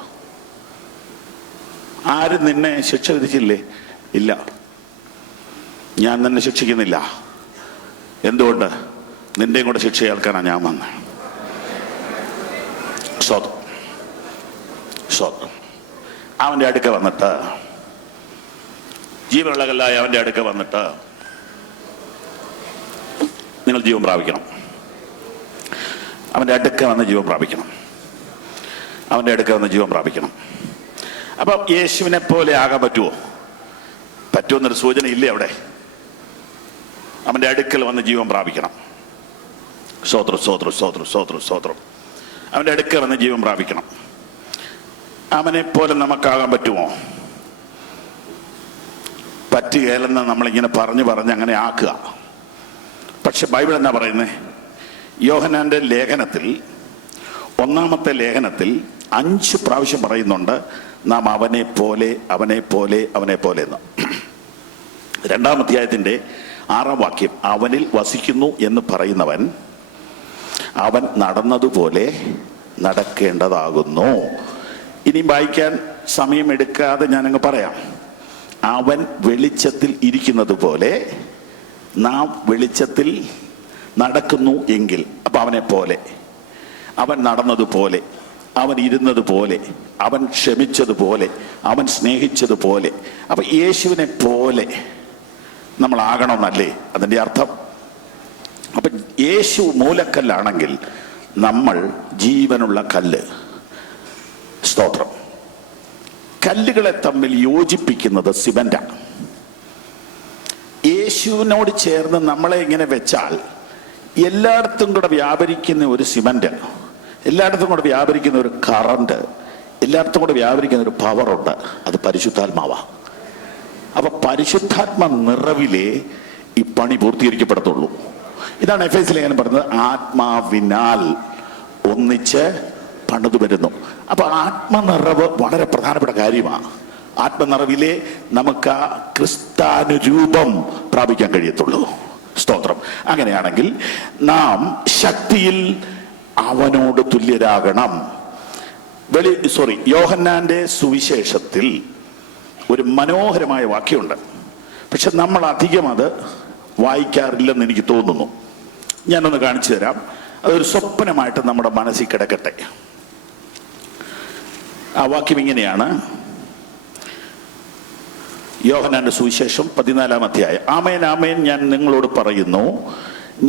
ആരും നിന്നെ ശിക്ഷ വിധിച്ചില്ലേ? ഇല്ല, ഞാൻ നിന്നെ ശിക്ഷിക്കുന്നില്ല. എന്തുകൊണ്ട്? നിന്റെയും കൂടെ ശിക്ഷ ഏൽക്കാനാണ് ഞാൻ വന്നത്. സ്വതം അവന്റെ അടുക്ക വന്നിട്ട്, ജീവനുള്ള കല്ലായ അവന്റെ അടുക്ക വന്നിട്ട് നിങ്ങൾ ജീവൻ പ്രാപിക്കണം. അവന്റെ അടുക്ക വന്ന് ജീവൻ പ്രാപിക്കണം. അവന്റെ അടുക്ക വന്ന് ജീവൻ പ്രാപിക്കണം. അപ്പൊ യേശുവിനെ പോലെ ആകാൻ പറ്റുമോ? പറ്റുമെന്നൊരു സൂചന ഇല്ലേ അവിടെ? അവന്റെ അടുക്കൽ വന്ന് ജീവൻ പ്രാപിക്കണം. സ്തോത്രം. അവന്റെ അടുക്കൽ വന്ന് ജീവൻ പ്രാപിക്കണം. അവനെ പോലെ നമുക്കാകാൻ പറ്റുമോ? പറ്റുകയില്ലെന്ന് നമ്മളിങ്ങനെ പറഞ്ഞ് അങ്ങനെ ആക്കുക. പക്ഷെ ബൈബിൾ എന്നാ പറയുന്നത്? യോഹന്നാന്റെ ലേഖനത്തിൽ, 1-ാമത്തെ ലേഖനത്തിൽ 5 പ്രാവശ്യം പറയുന്നുണ്ട് നാം അവനെ പോലെ എന്ന്. 2-ാം അധ്യായത്തിന്റെ 6-ാം വാക്യം, അവനിൽ വസിക്കുന്നു എന്ന് പറയുന്നവൻ അവൻ നടന്നതുപോലെ നടക്കേണ്ടതാകുന്നു. ഇനിയും വായിക്കാൻ സമയമെടുക്കാതെ ഞാനങ്ങ് പറയാം. അവൻ വെളിച്ചത്തിൽ ഇരിക്കുന്നത് പോലെ നാം വെളിച്ചത്തിൽ നടക്കുന്നു എങ്കിൽ, അപ്പൊ അവനെ പോലെ, അവൻ നടന്നതുപോലെ, അവൻ ഇരുന്നതുപോലെ, അവൻ ക്ഷമിച്ചതുപോലെ, അവൻ സ്നേഹിച്ചതുപോലെ, അപ്പൊ യേശുവിനെ പോലെ നമ്മളാകണമെന്നല്ലേ അതിൻ്റെ അർത്ഥം? അപ്പൊ യേശു മൂലക്കല്ലാണെങ്കിൽ നമ്മൾ ജീവനുള്ള കല്ല്. സ്തോത്രം. കല്ലുകളെ തമ്മിൽ യോജിപ്പിക്കുന്നത് സിമന്റാണ്. യേശുവിനോട് ചേർന്ന് നമ്മളെ ഇങ്ങനെ വെച്ചാൽ എല്ലായിടത്തും കൂടെ വ്യാപരിക്കുന്ന ഒരു സിമന്റ്, എല്ലായിടത്തും കൂടെ വ്യാപരിക്കുന്ന ഒരു കറണ്ട്, എല്ലായിടത്തും കൂടെ വ്യാപരിക്കുന്ന ഒരു പവറുണ്ട്. അത് പരിശുദ്ധാത്മാവാ. അപ്പൊ പരിശുദ്ധാത്മ നിറവിലേ ഈ പണി പൂർത്തീകരിക്കപ്പെടത്തുള്ളൂ. ഇതാണ് എഫേസ്യ ലേഖനം പറഞ്ഞത്, ആത്മാവിനാൽ ഒന്നിച്ച് പണിതു വരുന്നു. അപ്പൊ ആത്മനിറവ് വളരെ പ്രധാനപ്പെട്ട കാര്യമാണ്. ആത്മനിറവിലെ നമുക്ക് ആ ക്രിസ്താനുരൂപം പ്രാപിക്കാൻ കഴിയത്തുള്ളൂ. സ്തോത്രം. അങ്ങനെയാണെങ്കിൽ നാം ശക്തിയിൽ അവനോട് തുല്യരാകണം. യോഹന്നാന്റെ സുവിശേഷത്തിൽ ഒരു മനോഹരമായ വാക്യമുണ്ട്. പക്ഷെ നമ്മൾ അധികം അത് വായിക്കാറില്ലെന്ന് എനിക്ക് തോന്നുന്നു. ഞാനൊന്ന് കാണിച്ചു തരാം. അതൊരു സ്വപ്നമായിട്ട് നമ്മുടെ മനസ്സിൽ കിടക്കട്ടെ. ആ വാക്യം ഇങ്ങനെയാണ്. യോഹന്നാന്റെ സുവിശേഷം 14-ാം അധ്യായം. ആമേൻ ആമേൻ ഞാൻ നിങ്ങളോട് പറയുന്നു,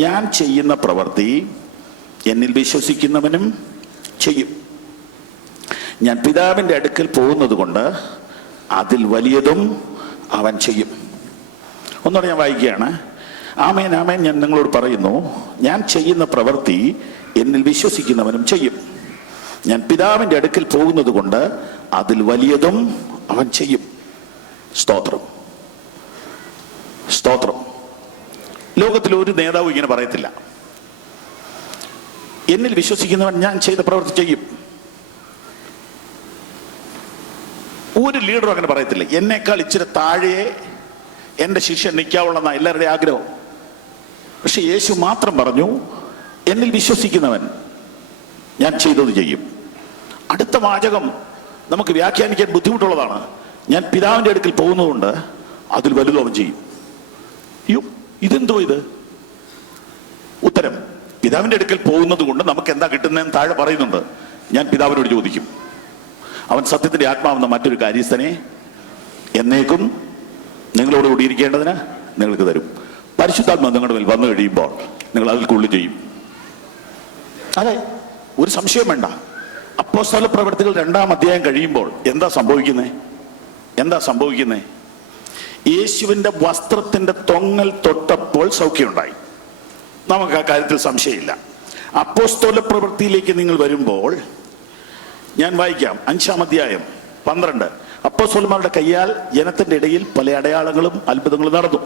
ഞാൻ ചെയ്യുന്ന പ്രവൃത്തി എന്നിൽ വിശ്വസിക്കുന്നവനും ചെയ്യും. ഞാൻ പിതാവിന്റെ അടുക്കൽ പോകുന്നത് കൊണ്ട് അതിൽ വലിയതും അവൻ ചെയ്യും. ഒന്നുകൂടെ ഞാൻ വായിക്കുകയാണ്. ആമേൻ ആമേൻ ഞാൻ നിങ്ങളോട് പറയുന്നു, ഞാൻ ചെയ്യുന്ന പ്രവൃത്തി എന്നിൽ വിശ്വസിക്കുന്നവനും ചെയ്യും. ഞാൻ പിതാവിന്റെ അടുക്കൽ പോകുന്നത് കൊണ്ട് അതിൽ വലിയതും അവൻ ചെയ്യും. സ്തോത്രം. ലോകത്തിൽ ഒരു നേതാവും ഇങ്ങനെ പറയത്തില്ല, എന്നിൽ വിശ്വസിക്കുന്നവൻ ഞാൻ ചെയ്ത പ്രവൃത്തി ചെയ്യും. ഒരു ലീഡറും അങ്ങനെ പറയത്തില്ല. എന്നേക്കാൾ ഇച്ചിരി താഴെ എൻ്റെ ശിഷ്യൻ നിൽക്കാവുള്ളതാണ് എല്ലാവരുടെയും ആഗ്രഹം. പക്ഷെ യേശു മാത്രം പറഞ്ഞു, എന്നിൽ വിശ്വസിക്കുന്നവൻ ഞാൻ ചെയ്തത് ചെയ്യും. അടുത്ത വാചകം നമുക്ക് വ്യാഖ്യാനിക്കാൻ ബുദ്ധിമുട്ടുള്ളതാണ്. ഞാൻ പിതാവിന്റെ അടുക്കൽ പോകുന്നതുകൊണ്ട് അതിൽ വലുതും അവൻ ചെയ്യും. അയ്യോ, ഇതെന്തോ ഇത്? ഉത്തരം: പിതാവിന്റെ അടുക്കൽ പോകുന്നത് കൊണ്ട് നമുക്ക് എന്താ കിട്ടുന്നതെന്ന് താഴെ പറയുന്നുണ്ട്. ഞാൻ പിതാവിനോട് ചോദിക്കും, അവൻ സത്യത്തിന്റെ ആത്മാവെന്ന മറ്റൊരു കാര്യസ്ഥനെ എന്നേക്കും നിങ്ങളോട് കൂടിയിരിക്കേണ്ടതിന് നിങ്ങൾക്ക് തരും. പരിശുദ്ധാത്മാവ് നിങ്ങളുടെ മേൽ വന്നു കഴിയുമ്പോൾ നിങ്ങൾ അതിൽ കൂടുതൽ ചെയ്യും. അതെ, ഒരു സംശയം വേണ്ട. അപ്പോസ്തല പ്രവൃത്തികൾ 2-ാം അധ്യായം കഴിയുമ്പോൾ എന്താ സംഭവിക്കുന്നേ? യേശുവിന്റെ വസ്ത്രത്തിന്റെ തൊങ്ങൽ തൊട്ടപ്പോൾ സൗഖ്യമുണ്ടായി. നമുക്ക് ആ കാര്യത്തിൽ സംശയമില്ല. അപ്പോസ്തല പ്രവൃത്തിയിലേക്ക് നിങ്ങൾ വരുമ്പോൾ ഞാൻ വായിക്കാം. 5-ാം അധ്യായം 12. അപ്പോസ്തലന്മാരുടെ കയ്യാൽ ജനത്തിന്റെ ഇടയിൽ പല അടയാളങ്ങളും അത്ഭുതങ്ങളും നടന്നു.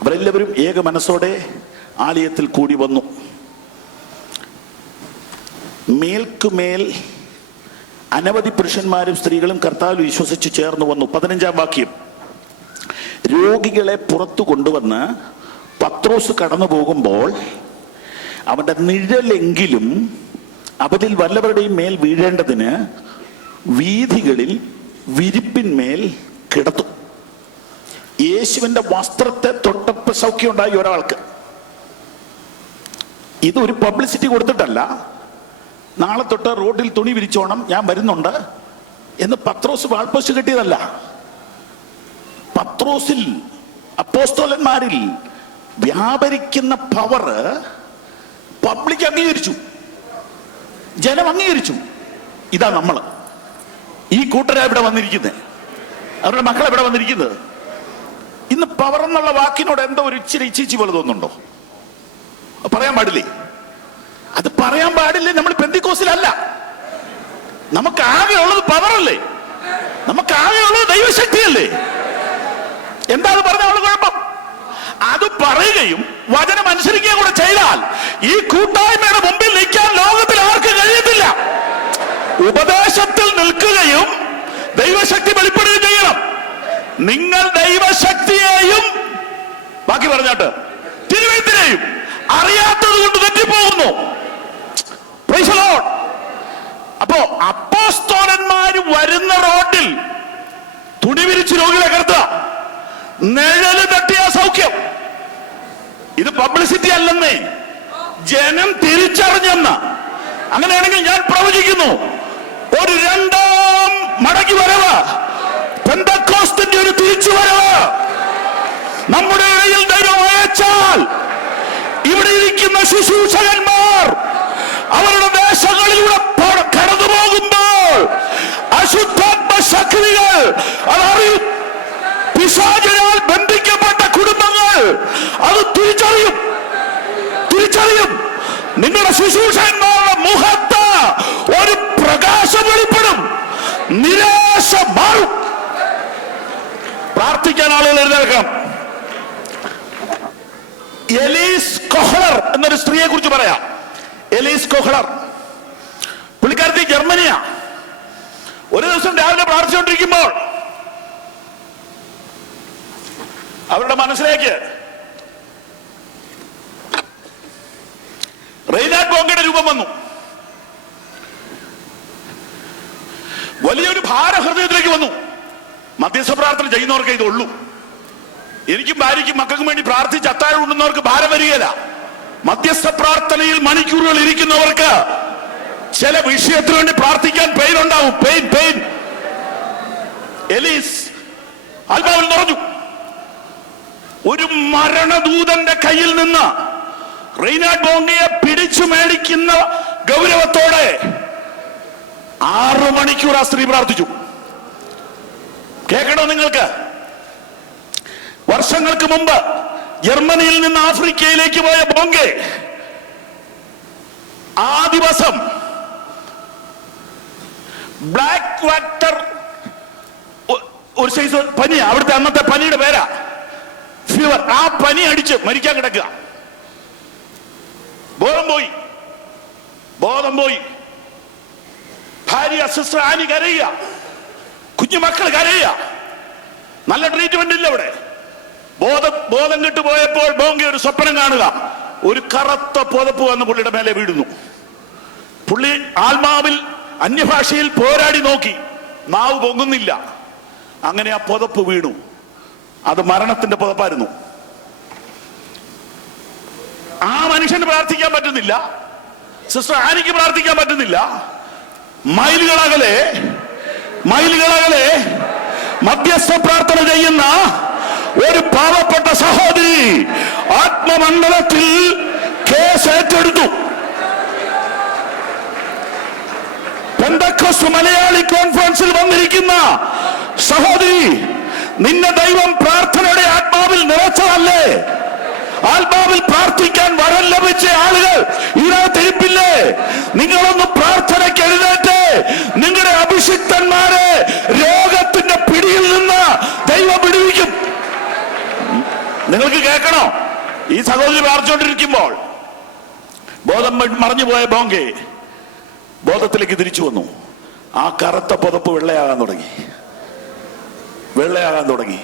അവരെല്ലാവരും ഏക മനസ്സോടെ ആലയത്തിൽ കൂടി വന്നു. മേൽക്കുമേൽ അനവധി പുരുഷന്മാരും സ്ത്രീകളും കർത്താവിൽ വിശ്വസിച്ച് ചേർന്ന് വന്നു. 15-ാം വാക്യം: രോഗികളെ പുറത്തു കൊണ്ടുവന്ന് പത്രോസ് കടന്നു പോകുമ്പോൾ അവന്റെ നിഴലെങ്കിലും അവരിൽ വല്ലവരുടെയും മേൽ വീഴേണ്ടതിന് വീഥികളിൽ വിരിപ്പിന്മേൽ കിടത്തും. യേശുവിന്റെ വസ്ത്രത്തെ തൊട്ടപ്പോൾ സൗഖ്യമുണ്ടായി ഒരാൾക്ക്. ഇതൊരു പബ്ലിസിറ്റി കൊടുത്തിട്ടല്ല, നാളെ തൊട്ട് റോഡിൽ തുണി വിരിച്ചോണം, ഞാൻ വരുന്നുണ്ട് എന്ന് പത്രോസ് വാൾപോസ്റ്റ് കിട്ടിയതല്ല. പത്രോസിൽ, അപ്പോസ്തലന്മാരിൽ വ്യാപരിക്കുന്ന പവർ പബ്ലിക് അംഗീകരിച്ചു, ജനം അംഗീകരിച്ചു. ഇതാ നമ്മള്, ഈ കൂട്ടരാ ഇവിടെ വന്നിരിക്കുന്നത്, അവരുടെ മക്കൾ എവിടെ വന്നിരിക്കുന്നത്. ഇന്ന് പവർ എന്നുള്ള വാക്കിനോട് എന്തോ ഒരു ഇച്ചിരി പോലെ തോന്നുന്നുണ്ടോ? പറയാൻ പാടില്ലേ? അത് പറയാൻ പാടില്ലേ? നമ്മൾ പെന്തിക്കോസിലല്ല. നമുക്ക് ആകെ ഉള്ളത് പവറല്ലേ? നമുക്ക് ആകെ ഉള്ളത് ദൈവശക്തിയല്ലേ? എന്താ അത് പറഞ്ഞാലുള്ള കുഴപ്പം? അത് പറയുകയും വചനം അനുസരിക്കുകയും കൂടെ ചെയ്താൽ ഈ കൂട്ടായ്മയുടെ മുമ്പിൽ നിൽക്കാൻ ലോകത്തിൽ ആർക്കും കഴിയത്തില്ല. ഉപദേശത്തിൽ നിൽക്കുകയും ദൈവശക്തി വെളിപ്പെടുകയും ചെയ്യണം. നിങ്ങൾ ദൈവശക്തിയെയും ബാക്കി പറഞ്ഞാട്ട് തിരുവഴുത്തിനെയും അറിയാത്തത് കൊണ്ട് തെറ്റിപ്പോകുന്നു. അപ്പോ അപ്പോസ്തലന്മാര് വരുന്ന റോഡിൽ തുണി വിരിച്ച് രോഗികളെ കിടത്തുക, നിഴല് തട്ടിയ സൗഖ്യം. ഇത് പബ്ലിസിറ്റി അല്ലെന്നേ, ജനം തിരിച്ചറിഞ്ഞെന്ന. അങ്ങനെയാണെങ്കിൽ ഞാൻ പ്രവചിക്കുന്നു, ഒരു 2ാം മടങ്ങി വരവ്, പെന്തക്കോസ്തിന്റെ ഒരു തിരിച്ചു വരവ് നമ്മുടെ ഇടയിൽ ദൈവം അയച്ചാൽ ഇവിടെ ഇരിക്കുന്ന ശുശ്രൂഷകന്മാർ അവരുടെ ദേശങ്ങളിലൂടെ കടന്നു പോകുമ്പോൾ അശുദ്ധാത്മ ശക്തികൾ അതറിയും. പിശാചിനാൽ ബന്ധിക്കപ്പെട്ട കുടുംബങ്ങൾ അത് തിരിച്ചറിയും. നിങ്ങളുടെ ശുശ്രൂഷകന്മാരുടെ മുഖത്ത് ഒരു പ്രകാശം വെളിപ്പെടും, നിരാശ മാറും. പ്രാർത്ഥിക്കാൻ ആളുകൾ എഴുന്നേൽക്കണം. എലീസ് കൊഹ്ലർ എന്നൊരു സ്ത്രീയെ കുറിച്ച് പറയാം. എലീസ് കൊഹ്ലർ, പുള്ളിക്കാരത്തി ജർമ്മനിയാ. ഒരു ദിവസം രാവിലെ പ്രാർത്ഥിച്ചുകൊണ്ടിരിക്കുമ്പോൾ അവരുടെ മനസ്സിലേക്ക് റെയ്നാഡ് ബോങ്കയുടെ രൂപം വന്നു. വലിയൊരു ഭാരഹൃദയത്തിലേക്ക് വന്നു. മധ്യസ്ഥ പ്രാർത്ഥന ചെയ്യുന്നവർക്ക് ഇതുള്ളൂ. എനിക്കും ഭാര്യയ്ക്കും മക്കൾക്കും വേണ്ടി പ്രാർത്ഥിച്ച് അത്താഴം ഉണ്ണുന്നവർക്ക് ഭാരം വരികയില്ല. മധ്യസ്ഥ പ്രാർത്ഥനയിൽ മണിക്കൂറുകൾ ഇരിക്കുന്നവർക്ക് ചില വിഷയത്തിന് വേണ്ടി പ്രാർത്ഥിക്കാൻ പെയിൻ ഉണ്ടാവും. പെയിൻ. എലീസ് ആത്മാവിൽ നിറഞ്ഞു. ഒരു മരണദൂതന്റെ കയ്യിൽ നിന്ന് റെയ്നാഡ് ബോങ്കയെ പിടിച്ചു മേടിക്കുന്ന ഗൗരവത്തോടെ 6 മണിക്കൂർ ആ സ്ത്രീ പ്രാർത്ഥിച്ചു. കേൾക്കണോ നിങ്ങൾക്ക്? വർഷങ്ങൾക്ക് മുമ്പ് ജർമ്മനിയിൽ നിന്ന് ആഫ്രിക്കയിലേക്ക് പോയ ബോങ്കെ ആ ദിവസം ബ്ലാക്ക് വാട്ടർ, ഒരു സൈസ് പനിയാ, അവിടുത്തെ അന്നത്തെ പനിയുടെ പേരാ ഫീവർ. ആ പനി അടിച്ച് മരിക്കാൻ കിടക്കുക. ബോധം പോയി. ഭാര്യ സിസ്റ്റർ ആനി കരയുക, കുഞ്ഞുമക്കൾ കരയുക. നല്ല ട്രീറ്റ്മെന്റ് ഇല്ല അവിടെ. ബോധം കിട്ടുപോയപ്പോൾ ബോങ്കെ ഒരു സ്വപ്നം കാണുക. ഒരു കറുത്ത പുതപ്പ് വന്ന് പുള്ളിയുടെ മേലെ വീഴുന്നു. പുള്ളി ആത്മാവിൽ അന്യഭാഷയിൽ പോരാടി നോക്കി, നാവ് പൊങ്ങുന്നില്ല. അങ്ങനെ ആ പുതപ്പ് വീണു. അത് മരണത്തിന്റെ പുതപ്പായിരുന്നു. ആ മനുഷ്യന് പ്രാർത്ഥിക്കാൻ പറ്റുന്നില്ല, സിസ്റ്റർ ആനിക്ക് പ്രാർത്ഥിക്കാൻ പറ്റുന്നില്ല. മൈലുകളകലെ മധ്യസ്ഥ പ്രാർത്ഥന ചെയ്യുന്ന ഒരു പാവപ്പെട്ട സഹോദരി ആത്മമണ്ഡലത്തിൽ കേസ് ഏറ്റെടുത്തു. പെന്തക്കോസ്റ്റ് മലയാളി കോൺഫറൻസിൽ വന്നിരിക്കുന്ന സഹോദരി, നിന്നെ ദൈവം പ്രാർത്ഥനയുടെ ആത്മാവിൽ നിറച്ചതല്ലേ? ആത്മാവിൽ പ്രാർത്ഥിക്കാൻ വരം ലഭിച്ച ആളുകൾ ഇതിനകത്തിരിപ്പില്ലേ? നിങ്ങളൊന്ന് പ്രാർത്ഥനയ്ക്ക് എഴുന്നേറ്റ് നിങ്ങളുടെ അഭിഷിക്തന്മാരെ രോഗത്തിന്റെ പിടിയിൽ നിന്ന് ദൈവം വിടുവിക്കും. നിങ്ങൾക്ക് കേൾക്കണോ? ഈ സഹോദരി പ്രാർത്ഥിച്ചുകൊണ്ടിരിക്കുമ്പോൾ ബോധം മറഞ്ഞുപോയ ബോങ്കെ ബോധത്തിലേക്ക് തിരിച്ചു വന്നു. ആ കറുത്ത പുതപ്പ് വെള്ളയാകാൻ തുടങ്ങി.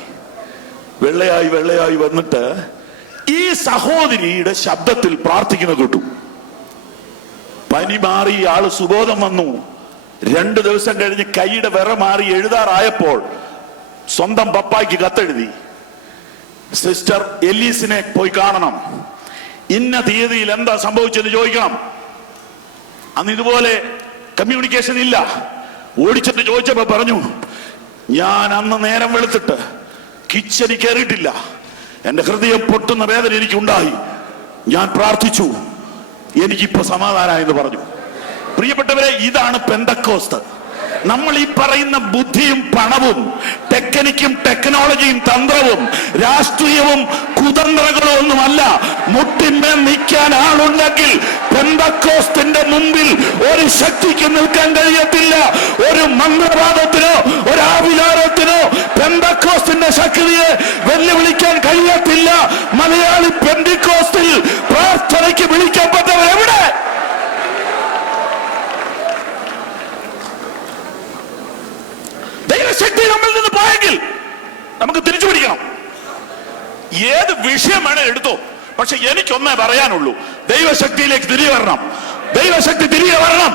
വെള്ളയായി വന്നിട്ട് ഈ സഹോദരിയുടെ ശബ്ദത്തിൽ പ്രാർത്ഥിക്കുന്ന കേട്ടു. പനി മാറി, ആള് സുബോധം വന്നു. 2 ദിവസം കഴിഞ്ഞ് കൈയുടെ വിറ മാറി എഴുതാറായപ്പോൾ സ്വന്തം പപ്പായ്ക്ക് കത്തെഴുതി, സിസ്റ്റർ എലീസിനെ പോയി കാണണം, ഇന്ന തീയതിയിൽ എന്താ സംഭവിച്ചെന്ന് ചോദിക്കണം. അന്ന് ഇതുപോലെ കമ്മ്യൂണിക്കേഷൻ ഇല്ല. ഓടിച്ചിട്ട് ചോദിച്ചപ്പോ പറഞ്ഞു, ഞാൻ അന്ന് നേരം വെളുത്തിട്ട് കിച്ചണിൽ കയറിയിട്ടില്ല, എന്റെ ഹൃദയം പൊട്ടുന്ന വേദന എനിക്കുണ്ടായി, ഞാൻ പ്രാർത്ഥിച്ചു, എനിക്കിപ്പോ സമാധാനമായെന്ന് പറഞ്ഞു. പ്രിയപ്പെട്ടവരെ, ഇതാണ് പെന്തക്കോസ്ത്. നമ്മൾ ഈ പറയുന്ന ബുദ്ധിയും പണവും ടെക്നിക്കും ടെക്നോളജിയും തന്ത്രവും രാഷ്ട്രീയവും കുതന്ത്രങ്ങളും ഒന്നുമല്ല. മുട്ടിന്മേൽ നിൽക്കാൻ ആളുണ്ടെങ്കിൽ പെന്തക്കോസ്തിന്റെ മുമ്പിൽ ഒരു ശക്തിക്ക് നിൽക്കാൻ കഴിയത്തില്ല. ഒരു മന്ത്രവാദത്തിനോ ഒരാവിചാരത്തിനോ പെന്തക്കോസ്തിന്റെ ശക്തിയെ വെല്ലുവിളിക്കാൻ കഴിയത്തില്ല. മലയാളി പെന്തക്കോസ്തിൽ പ്രാർത്ഥനയ്ക്ക് വിളിക്കപ്പെട്ടവർ എവിടെ? ദൈവശക്തി നമ്മളിൽ നിന്ന് പോയെങ്കിൽ നമുക്ക് തിരിച്ചു പിടിക്കണം. ഏത് വിഷയം വേണേ എടുത്തോ, പക്ഷെ എനിക്കൊന്നേ പറയാനുള്ളൂ, ദൈവശക്തിയിലേക്ക് തിരികെ വരണം. ദൈവശക്തി തിരികെ വരണം.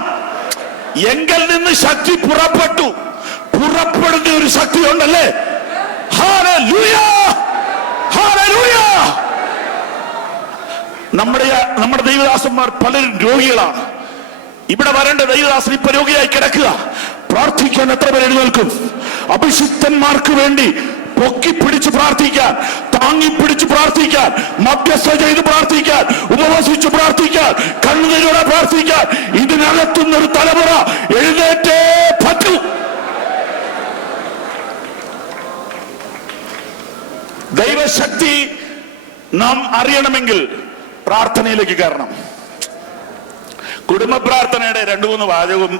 എങ്കിൽ നിന്ന് ശക്തി പുറപ്പെടുന്ന ഒരു ശക്തി ഉണ്ടല്ലേ. Hallelujah, hallelujah. നമ്മുടെ ദൈവദാസന്മാർ പലരും രോഗികളാണ്. ഇവിടെ വരേണ്ട ദൈവദാസൻ ഇപ്പൊ രോഗിയായി കിടക്കുക. പ്രാർത്ഥിക്കാൻ എത്ര പേര് എഴുന്നേൽക്കും? അഭിഷിക്തന്മാർക്ക് വേണ്ടി പൊക്കിപ്പിടിച്ച് പ്രാർത്ഥിക്കാൻ, താങ്ങിപ്പിടിച്ച് പ്രാർത്ഥിക്കാൻ, മധ്യസ്ഥ ചെയ്ത് പ്രാർത്ഥിക്കാൻ, ഉപവസിച്ച് പ്രാർത്ഥിക്കാൻ, കണ്ണുനീരോടെ പ്രാർത്ഥിക്കാൻ ഇതിനകത്തുന്നൊരു തലമുറ എഴുന്നേറ്റേ പറ്റൂ. ദൈവശക്തി നാം അറിയണമെങ്കിൽ പ്രാർത്ഥനയിലേക്ക് കയറണം. കുടുംബ പ്രാർത്ഥനയുടെ 2-3 വാചകവും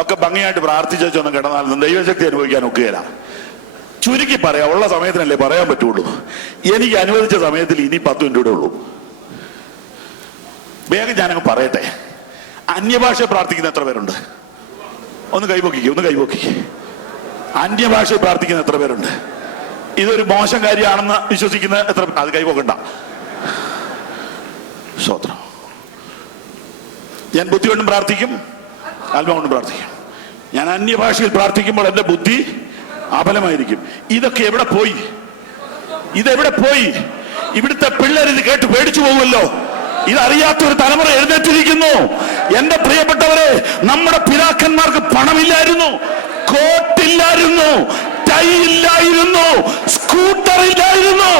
ഒക്കെ ഭംഗിയായിട്ട് പ്രാർത്ഥിച്ചൊന്നും കിടന്നാലും ദൈവശക്തി അനുഭവിക്കാൻ ഒക്കുകയില്ല. ചുരുക്കി പറയാം, ഉള്ള സമയത്തിനല്ലേ പറയാൻ പറ്റുള്ളൂ. എനിക്ക് അനുവദിച്ച സമയത്തിൽ ഇനി 10 മിനിറ്റ് കൂടെ ഉള്ളൂ. വേഗം ഞാനങ്ങ് പറയട്ടെ. അന്യഭാഷ പ്രാർത്ഥിക്കുന്ന എത്ര പേരുണ്ട്? ഒന്ന് കൈപൊക്കി. അന്യഭാഷ പ്രാർത്ഥിക്കുന്ന എത്ര പേരുണ്ട്? ഇതൊരു മോശം കാര്യമാണെന്ന് വിശ്വസിക്കുന്ന എത്ര? അത് കൈപൊക്കണ്ട. സ്തോത്രം. ഞാൻ ബുദ്ധി കൊണ്ടും പ്രാർത്ഥിക്കും, ആത്മാവ് കൊണ്ടും പ്രാർത്ഥിക്കും. ഞാൻ അന്യഭാഷയിൽ പ്രാർത്ഥിക്കുമ്പോൾ എന്റെ ബുദ്ധി അബലമായിരിക്കും. ഇതൊക്കെ എവിടെ പോയി? ഇവിടുത്തെ പിള്ളേർ ഇത് കേട്ട് പേടിച്ചു പോകുമല്ലോ. ഇതറിയാത്തൊരു തലമുറ എഴുന്നേറ്റിരിക്കുന്നു. എന്റെ പ്രിയപ്പെട്ടവരെ, നമ്മുടെ പിതാക്കന്മാർക്ക് പണമില്ലായിരുന്നു, കോട്ടില്ലായിരുന്നു, ടൈ ഇല്ലായിരുന്നു, സ്കൂട്ടർ ഇല്ലായിരുന്നു,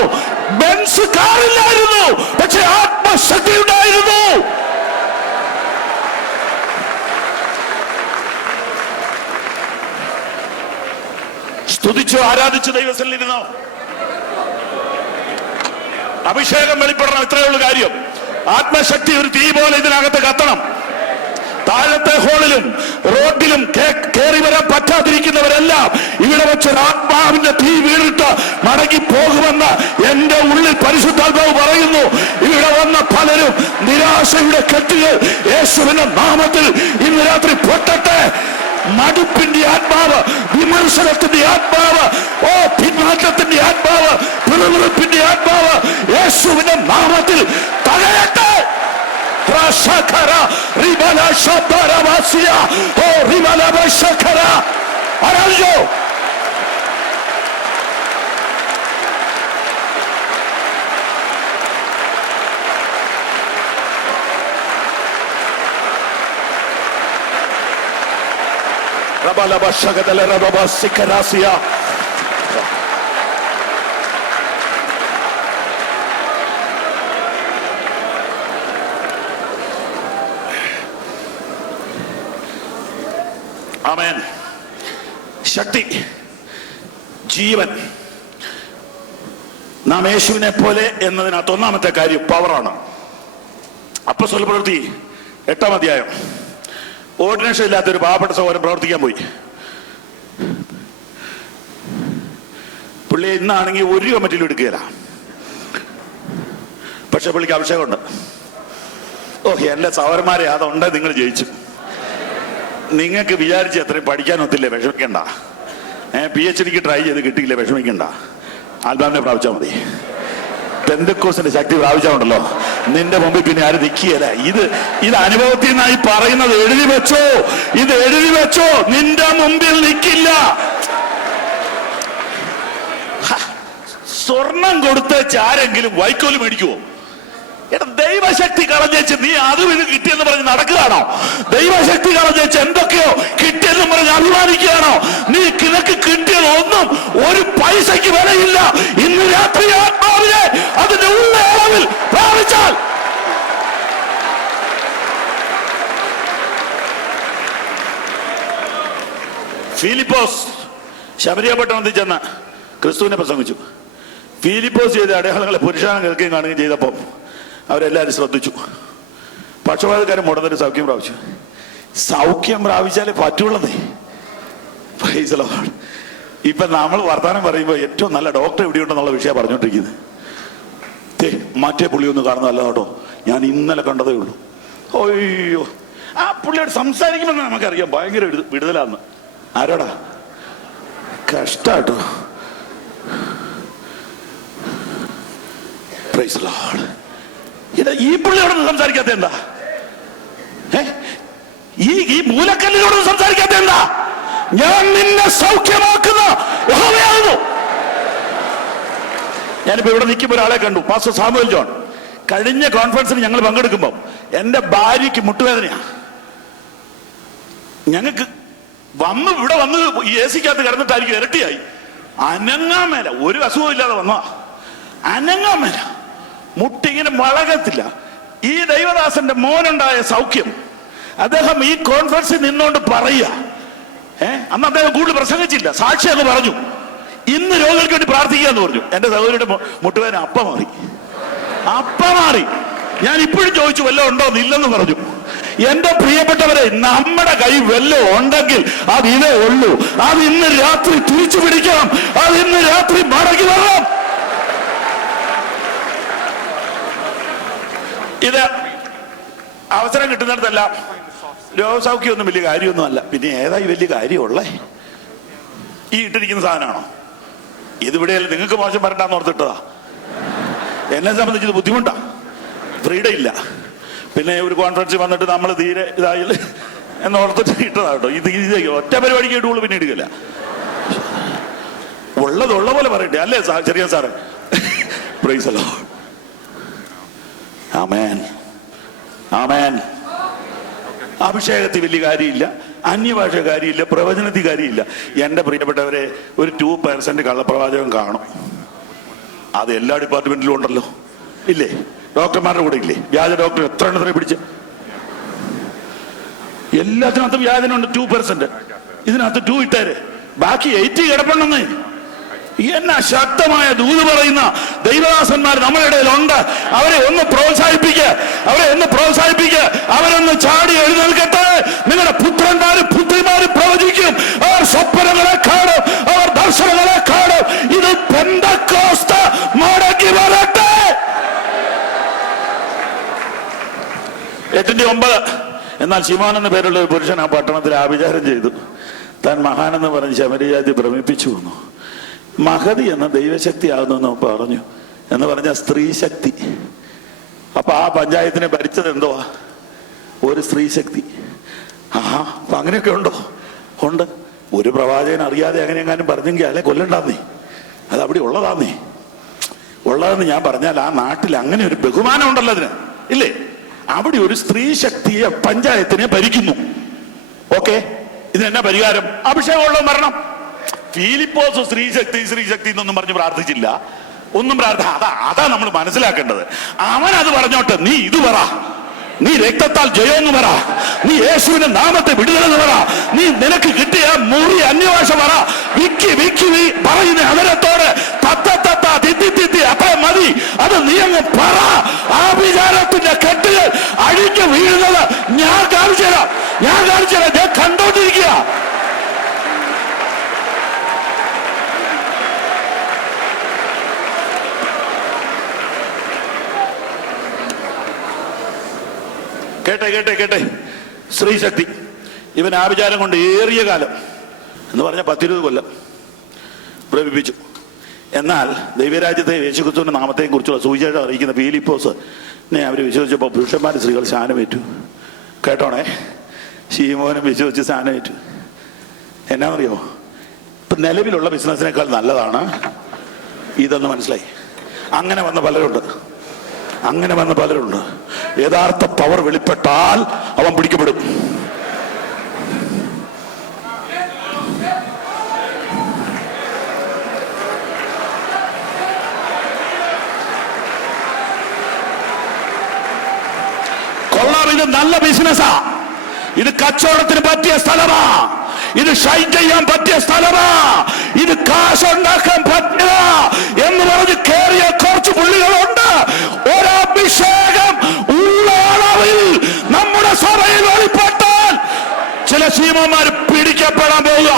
ബെൻസ് കാറില്ലായിരുന്നു, പക്ഷെ ആത്മശക്തി ഉണ്ടായിരുന്നു. സ്തുതിച്ചു ആരാധിച്ചു ദൈവസന്നിധിയിലിരുന്നോ. അഭിഷേകം വെളിപ്പെടണം. ഇത്രയേ ഉള്ളൂ കാര്യം. ആത്മശക്തി ഒരു തീ പോലെ ഇതിനകത്ത് കത്തണം. താഴത്തെ ഹോളിലും റോഡിലും കയറി വരാൻ പറ്റാതിരിക്കുന്നവരെല്ലാം ഇവിടെ വെച്ചൊരു ആത്മാവിന്റെ തീ വീണിട്ട് മടങ്ങി പോകുമെന്ന് എന്റെ ഉള്ളിൽ പരിശുദ്ധാത്മാവ് പറയുന്നു. ഇവിടെ വന്ന പലരും നിരാശയുടെ കെട്ടുകൾ യേശുവിന്റെ നാമത്തിൽ ഇന്ന് രാത്രി പൊട്ടട്ടെ. മടുപ്പിന്റെ ആത്മാവ്, വിമർശനത്തിന്റെ ആത്മാവ്, പിന്മാറ്റത്തിന്റെ ആത്മാവ്, പിറുപിറുപ്പിന്റെ ആത്മാവ് യേശുവിന്റെ നാമത്തിൽ തടയട്ടെ. shakara ribala shabara vasia oh ribala shakara arajo rabala shagadala rababa sikarasia. ആമേൻ. ശക്തി, ജീവൻ. നാം യേശുവിനെ പോലെ എന്നതിനകത്ത് ഒന്നാമത്തെ കാര്യം പവറാണ്. അപ്പോസ്തല പ്രവൃത്തി 8-ാം അധ്യായം. ഓർഡിനേഷൻ ഇല്ലാത്തൊരു പാവപ്പെട്ട സഹോദരൻ പ്രവർത്തിക്കാൻ പോയി. പുള്ളി ഇന്നാണെങ്കിൽ ഒരു കമ്മിറ്റിയിലും എടുക്കുകയില്ല. പക്ഷെ പുള്ളിക്ക് അഭിഷേകമുണ്ട്. എല്ലാ സഹോദരന്മാരെ അതുണ്ട്, നിങ്ങൾ ജയിച്ചു. നിങ്ങൾക്ക് വിചാരിച്ച് എത്രയും പഠിക്കാനൊത്തില്ലേ, വിഷമിക്കണ്ട. PhDക്ക് ട്രൈ ചെയ്ത് കിട്ടിയില്ലേ, വിഷമിക്കണ്ട. ആൽബാമിനെ പ്രാപിച്ചാൽ മതി. പെന്തക്കോസിന്റെ ശക്തി പ്രാപിച്ചാലുണ്ടല്ലോ, നിന്റെ മുമ്പിൽ പിന്നെ ആരും നിൽക്കുകയല്ല. ഇത് അനുഭവത്തിൽ നിന്നായി പറയുന്നത്. എഴുതി വെച്ചോ, ഇത് എഴുതി വെച്ചോ, നിന്റെ മുമ്പിൽ നിൽക്കില്ല. സ്വർണം കൊടുത്തേച്ച് ആരെങ്കിലും വൈക്കോല് മേടിക്കുവോ? ദൈവശക്തി കളഞ്ഞേച്ച് നീ അതും ഇത് കിട്ടിയെന്ന് പറഞ്ഞ് നടക്കുകയാണോ? ദൈവശക്തി കളഞ്ഞേച്ച് എന്തൊക്കെയോ കിട്ടിയെന്ന് പറഞ്ഞ് അഭിമാനിക്കുകയാണോ? നിനക്ക് കിട്ടിയത് ഒന്നും ഒരു പൈസയ്ക്ക് വിലയില്ല. ഇന്ന് രാത്രി ആത്മാവിനെ അതിന്റെ ഉള്ള അളവിൽ പ്രാപിച്ചാൽ ഫിലിപ്പോസ് ശമരിയ പട്ടണത്തിൽ ചെന്ന് ക്രിസ്തുവിനെ പ്രസംഗിച്ചു. ഫിലിപ്പോസ് ചെയ്ത അടയാളങ്ങളെ പുരുഷാനം കേൾക്കുകയും കാണുകയും ചെയ്തപ്പോൾ അവരെല്ലാവരും ശ്രദ്ധിച്ചു. പക്ഷപാതക്കാരൻ മുടന്നൊരു സൗഖ്യം പ്രാപിച്ചു. സൗഖ്യം പ്രാപിച്ചാലേ പറ്റുള്ളതേ. ഇപ്പൊ നമ്മൾ വർത്തമാനം പറയുമ്പോൾ ഏറ്റവും നല്ല ഡോക്ടർ എവിടെയുണ്ടെന്നുള്ള വിഷയം പറഞ്ഞോണ്ടിരിക്കുന്നത്. മറ്റേ പുള്ളി ഒന്ന് കാണുന്നതല്ല കേട്ടോ, ഞാൻ ഇന്നലെ കണ്ടതേ ഉള്ളൂ. അയ്യോ, ആ പുള്ളിയോട് സംസാരിക്കുമെന്ന് നമുക്കറിയാം ഭയങ്കര വിടുതലാന്ന്. ആരോടാ? കഷ്ടാട്ടോ. Praise the Lord. ഈ പുള്ളിയോടൊന്നും സംസാരിക്കാത്ത എന്താ? ഈ മൂലക്കല്ലിനോടൊന്നും സംസാരിക്കാത്ത എന്താ? ഞാൻ നിന്നെ സൗഖ്യമാക്കുന്ന യഹോവയാകുന്നു. ഞാനിപ്പോ ഇവിടെ നിൽക്കുമ്പോൾ ഒരാളെ കണ്ടു, പാസ്റ്റർ സാമുവൽ ജോൺ. കഴിഞ്ഞ കോൺഫറൻസിന് ഞങ്ങൾ പങ്കെടുക്കുമ്പോൾ എന്റെ ഭാര്യയ്ക്ക് മുട്ടുവേദനയാ. ഞങ്ങൾക്ക് ഇവിടെ വന്ന് AC-ക്കകത്ത് കിടന്നിട്ടായിരിക്കും ഇരട്ടിയായി. അനങ്ങാൻ മേല, ഒരു അസുഖവും ഇല്ലാതെ വന്നതാ. അനങ്ങാൻ മേല, മുട്ടിങ്ങനെ വളകത്തില്ല. ഈ ദൈവദാസന്റെ മോനുണ്ടായ സൗഖ്യം അദ്ദേഹം ഈ കോൺഫറൻസിൽ നിന്നുകൊണ്ട് പറയുക. അന്ന് അദ്ദേഹം കൂടുതൽ പ്രസംഗിച്ചില്ല, സാക്ഷി എന്ന് പറഞ്ഞു. ഇന്ന് രോഗികൾക്ക് വേണ്ടി പ്രാർത്ഥിക്കാന്ന് പറഞ്ഞു. എന്റെ സഹോദരിയുടെ മുട്ടുവേദന അപ്പ മാറി. ഞാൻ ഇപ്പോഴും ചോദിച്ചു വല്ലതും ഉണ്ടോ? ഇല്ലെന്ന് പറഞ്ഞു. എന്റെ പ്രിയപ്പെട്ടവരെ, നമ്മുടെ കൈ വല്ലതും ഉണ്ടെങ്കിൽ അത് ഇതേ ഉള്ളൂ. അത് ഇന്ന് രാത്രി തിരിച്ചു പിടിക്കണം. അത് ഇന്ന് രാത്രി മടങ്ങി വരണം. ഇത് അവസരം കിട്ടുന്നിടത്തല്ല. രോഗസൗഖ്യമൊന്നും വലിയ കാര്യമൊന്നും അല്ല. പിന്നെ ഏതായി വലിയ കാര്യമുള്ളേ? ഈ ഇട്ടിരിക്കുന്ന സാധനമാണോ? ഇതിവിടെയല്ല. നിങ്ങൾക്ക് മോശം വരണ്ടാന്ന് ഓർത്തിട്ടതാ. എന്നെ സംബന്ധിച്ചത് ബുദ്ധിമുട്ടാ. ഫ്രീഡം ഇല്ല. പിന്നെ ഒരു കോൺഫറൻസിൽ വന്നിട്ട് നമ്മൾ തീരെ ഇതായില്ല എന്നോർത്തിട്ട് ഇട്ടതാ കേട്ടോ. ഇത് ഒറ്റ പരിപാടിക്ക് ഇടുള്ളൂ, പിന്നെ ഇടുകയില്ല. ഉള്ളതുള്ള പോലെ പറയട്ടെ, അല്ലേ ചെറിയ സാറേ? Praise the Lord. ആമേൻ, ആമേൻ. അഭിഷേകത്തിൽ വലിയ കാര്യമില്ല, അന്യഭാഷ കാര്യമില്ല, പ്രവചനത്തിൽ കാര്യമില്ല. എൻ്റെ പ്രിയപ്പെട്ടവരെ, ഒരു 2% കള്ളപ്രവാചകം കാണും. അത് എല്ലാ ഡിപ്പാർട്ട്മെന്റിലും ഉണ്ടല്ലോ, ഇല്ലേ? ഡോക്ടർമാരുടെ കൂടെ ഇല്ലേ വ്യാജ ഡോക്ടർ? എത്ര എണ്ണത്തിനെ പിടിച്ച്? എല്ലാത്തിനകത്തും വ്യാജനുണ്ട്. 2%. ഇതിനകത്ത് 2 ഇട്ടേര്, ബാക്കി 80 കിടപ്പുണ്ടെന്നേ. എന്നാ ശക്തമായ ദൂത് പറയുന്ന ദൈവദാസന്മാർ നമ്മുടെ ഇടയിലുണ്ട്. അവരെ ഒന്ന് പ്രോത്സാഹിപ്പിക്കുക, അവരൊന്ന് ചാടി എഴുന്നേൽക്കട്ടെ. നിങ്ങളുടെ പുത്രന്മാരും പുത്രിമാരും പ്രവചിക്കും. അവർ സ്വപ്നങ്ങളെ കാണും, അവർ ദർശനങ്ങളെ കാണും. ഇത് പെന്തക്കോസ്ത് മടങ്ങി വരട്ടെ. 8:9. എന്നാൽ ശിമോൻ എന്ന പേരുള്ള ഒരു പുരുഷൻ ആ പട്ടണത്തിൽ ആഭിചാരം ചെയ്തു. താൻ മഹാനെന്ന് പറഞ്ഞ് ശമരിയാജി ഭ്രമിപ്പിച്ചു വന്നു. മഹതി എന്ന ദൈവശക്തി ആകുന്നു പറഞ്ഞു എന്ന് പറഞ്ഞ സ്ത്രീ ശക്തി. അപ്പൊ ആ പഞ്ചായത്തിനെ ഭരിച്ചത് എന്തുവാ? ഒരു സ്ത്രീ ശക്തി. ആഹാ, അപ്പൊ അങ്ങനെയൊക്കെ ഉണ്ടോ? ഉണ്ട്. ഒരു പ്രവാചകൻ അറിയാതെ അങ്ങനെ എങ്ങാനും പറഞ്ഞെങ്കിൽ അല്ലെ കൊല്ലണ്ടാന്നേ, അത് അവിടെ ഉള്ളതാന്നേ. ഉള്ളതെന്ന് ഞാൻ പറഞ്ഞാൽ ആ നാട്ടിൽ അങ്ങനെ ഒരു ബഹുമാനം ഉണ്ടല്ലോ അതിന്, ഇല്ലേ? അവിടെ ഒരു സ്ത്രീ ശക്തിയെ പഞ്ചായത്തിനെ ഭരിക്കുന്നു. ഓക്കെ, ഇതിനെന്നാ പരിഹാരം? അഭിഷേകമുള്ള മരണം. ഫിലിപ്പോസ് സ്ത്രീ ശക്തി എന്നൊന്നും പറഞ്ഞ് പ്രാർത്ഥിച്ചില്ല, ഒന്നും അതാ നമ്മൾ മനസ്സിലാക്കേണ്ടത്. അവൻ അത് പറഞ്ഞോട്ടെ, നീ ഇത് പറ, നീ രക്തത്താൽ ജയമെന്ന് പറ, നീ യേശുവിന്റെ നാമത്തെ വിടുതലെന്ന് പറ, നീ നിനക്ക് കിട്ടിയ മുറി അന്യഭാഷ പറ, വിക്കി പറയുന്ന അതരത്തോട് തിത്തി അത്ര മതി, അത് നീ അങ്ങ് പറ. ആഭിചാരത്തിന്റെ കെട്ടുകൾ അഴിഞ്ഞു വീഴുന്നത് ഞാൻ കാണിച്ചു തരാം, ഞാൻ കണ്ടോണ്ടിരിക്കുക. കേട്ടെ സ്ത്രീ ശക്തി. ഇവൻ ആഭിചാരം കൊണ്ട് ഏറിയ കാലം എന്ന് പറഞ്ഞ 10-20 കൊല്ലം പ്രേരിപ്പിച്ചു. എന്നാൽ ദൈവരാജ്യത്തെ യേശുക്രിസ്തുവിന്റെ നാമത്തെ കുറിച്ചുള്ള സുവിശേഷം അറിയിക്കുന്ന ഫിലിപ്പോസിനെ അവർ വിശ്വസിച്ചപ്പോൾ പുരുഷന്മാരും സ്ത്രീകൾ സ്നാനമേറ്റു. കേട്ടോണേ, ശീമോനും വിശ്വസിച്ച് സ്നാനമേറ്റു. എന്നാന്നറിയോ? ഇപ്പൊ നിലവിലുള്ള ബിസിനസ്സിനേക്കാൾ നല്ലതാണ് ഇതെന്ന് മനസ്സിലായി. അങ്ങനെ വന്ന പലരുണ്ട്. യഥാർത്ഥ പവർ വെളിപ്പെട്ടാൽ അവൻ പിടിക്കപ്പെടും. കൊള്ളാം, ഇത് നല്ല ബിസിനസ്സാ, ഇത് കച്ചവടത്തിന് പറ്റിയ സ്ഥലമാ, ഇത് ഷൈൻ ചെയ്യാൻ പറ്റിയ സ്ഥലമാ, ഇത് കാശുണ്ടാക്കാൻ പറ്റില്ല എന്ന് പറഞ്ഞ് കേറിയ കുറച്ച് പുള്ളികളുണ്ട്. ഒരഭിഷേകം ഉള്ള അളവിൽ നമ്മുടെ സഭയിൽ വെളിപ്പെട്ടാൽ ചില ശീമന്മാർ പിടിക്കപ്പെടാൻ പോവുക.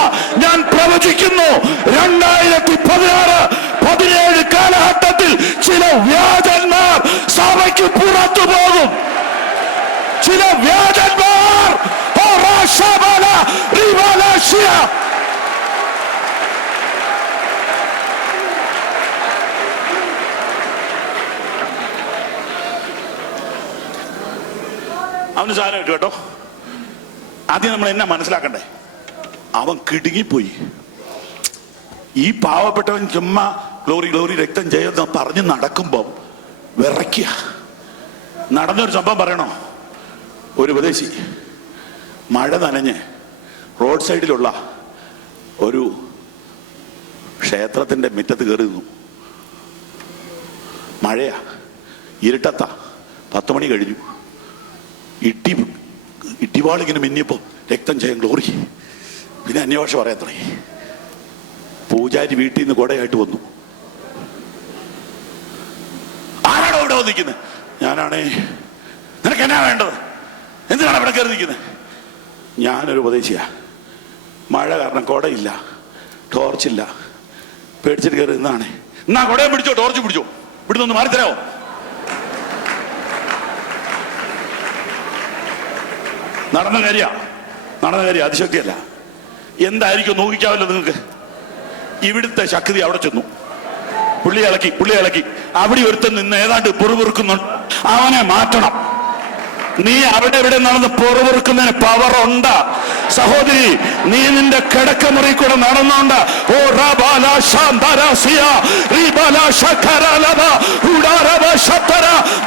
ഞാൻ പ്രവചിക്കുന്നു, 2016-17 കാലഘട്ടത്തിൽ ചില വ്യാജന്മാർ സഭയ്ക്ക് പുറത്തു പോകും. ചില വ്യാജന്മാർ അവന് സാധനം ഇട്ടു കേട്ടോ. ആദ്യം നമ്മൾ എന്നെ മനസ്സിലാക്കണ്ടേ, അവൻ കിടുങ്ങിപ്പോയി. ഈ പാവപ്പെട്ടവൻ ചുമ്മാ ഗ്ലോറി രക്തം ചെയ്യുന്ന പറഞ്ഞ് നടക്കുമ്പം വിറയ്ക്കുക. നടന്നൊരു സംഭവം പറയണോ? ഒരു ഉപദേശി മഴ നനഞ്ഞ് റോഡ് സൈഡിലുള്ള ഒരു ക്ഷേത്രത്തിന്റെ മുറ്റത്ത് കയറി നിന്നു. മഴയാ, ഇരുട്ടത്താ, 10 മണി കഴിഞ്ഞു. ഇട്ടിവാളിങ്ങനെ മിന്നിയപ്പോ രക്തം ചെയ്യാൻ ഗ്ലോറി. പിന്നെ അന്യഭാഷ പറയാത്രേ. പൂജാരി വീട്ടിൽ നിന്ന് കൊടയായിട്ട് വന്നു. ആരാണോ ഇവിടെ വന്നിരിക്കുന്നത്? ഞാനാണേ. നിനക്ക് എന്നാ വേണ്ടത്? എന്തിനാണ് ഇവിടെ കയറി നിൽക്കുന്നത്? ഞാനൊരു ഉപദേശിയാ, മഴ കാരണം കൊടയില്ല, ടോർച്ചില്ല, പേടിച്ചിട്ട് കയറി നിന്നാണ്. എന്നാ കൊടയും പിടിച്ചോ, ടോർച്ച് പിടിച്ചോ, ഇവിടുന്ന് ഒന്ന് മാറിത്തരാമോ? നടന്ന കാര്യം അതിശക്തിയല്ല. എന്തായിരിക്കും നോക്കിക്കാവല്ലോ നിങ്ങൾക്ക്. ഇവിടുത്തെ ശക്തി അവിടെ ചെന്നു. പുള്ളി ഇളക്കി. അവിടെ ഒരുത്തൻ നിന്ന് ഏതാണ്ട് പൊറുപൊറുക്കുന്നുണ്ട്. അവനെ മാറ്റണം. നീ അവിടെ ഇവിടെ നടന്ന് പൊറുപൊറുക്കുന്നതിന് പവറുണ്ട് സഹോദരി. നീ നിന്റെ കിടക്കമുറി കൂടെ നടന്നോണ്ട്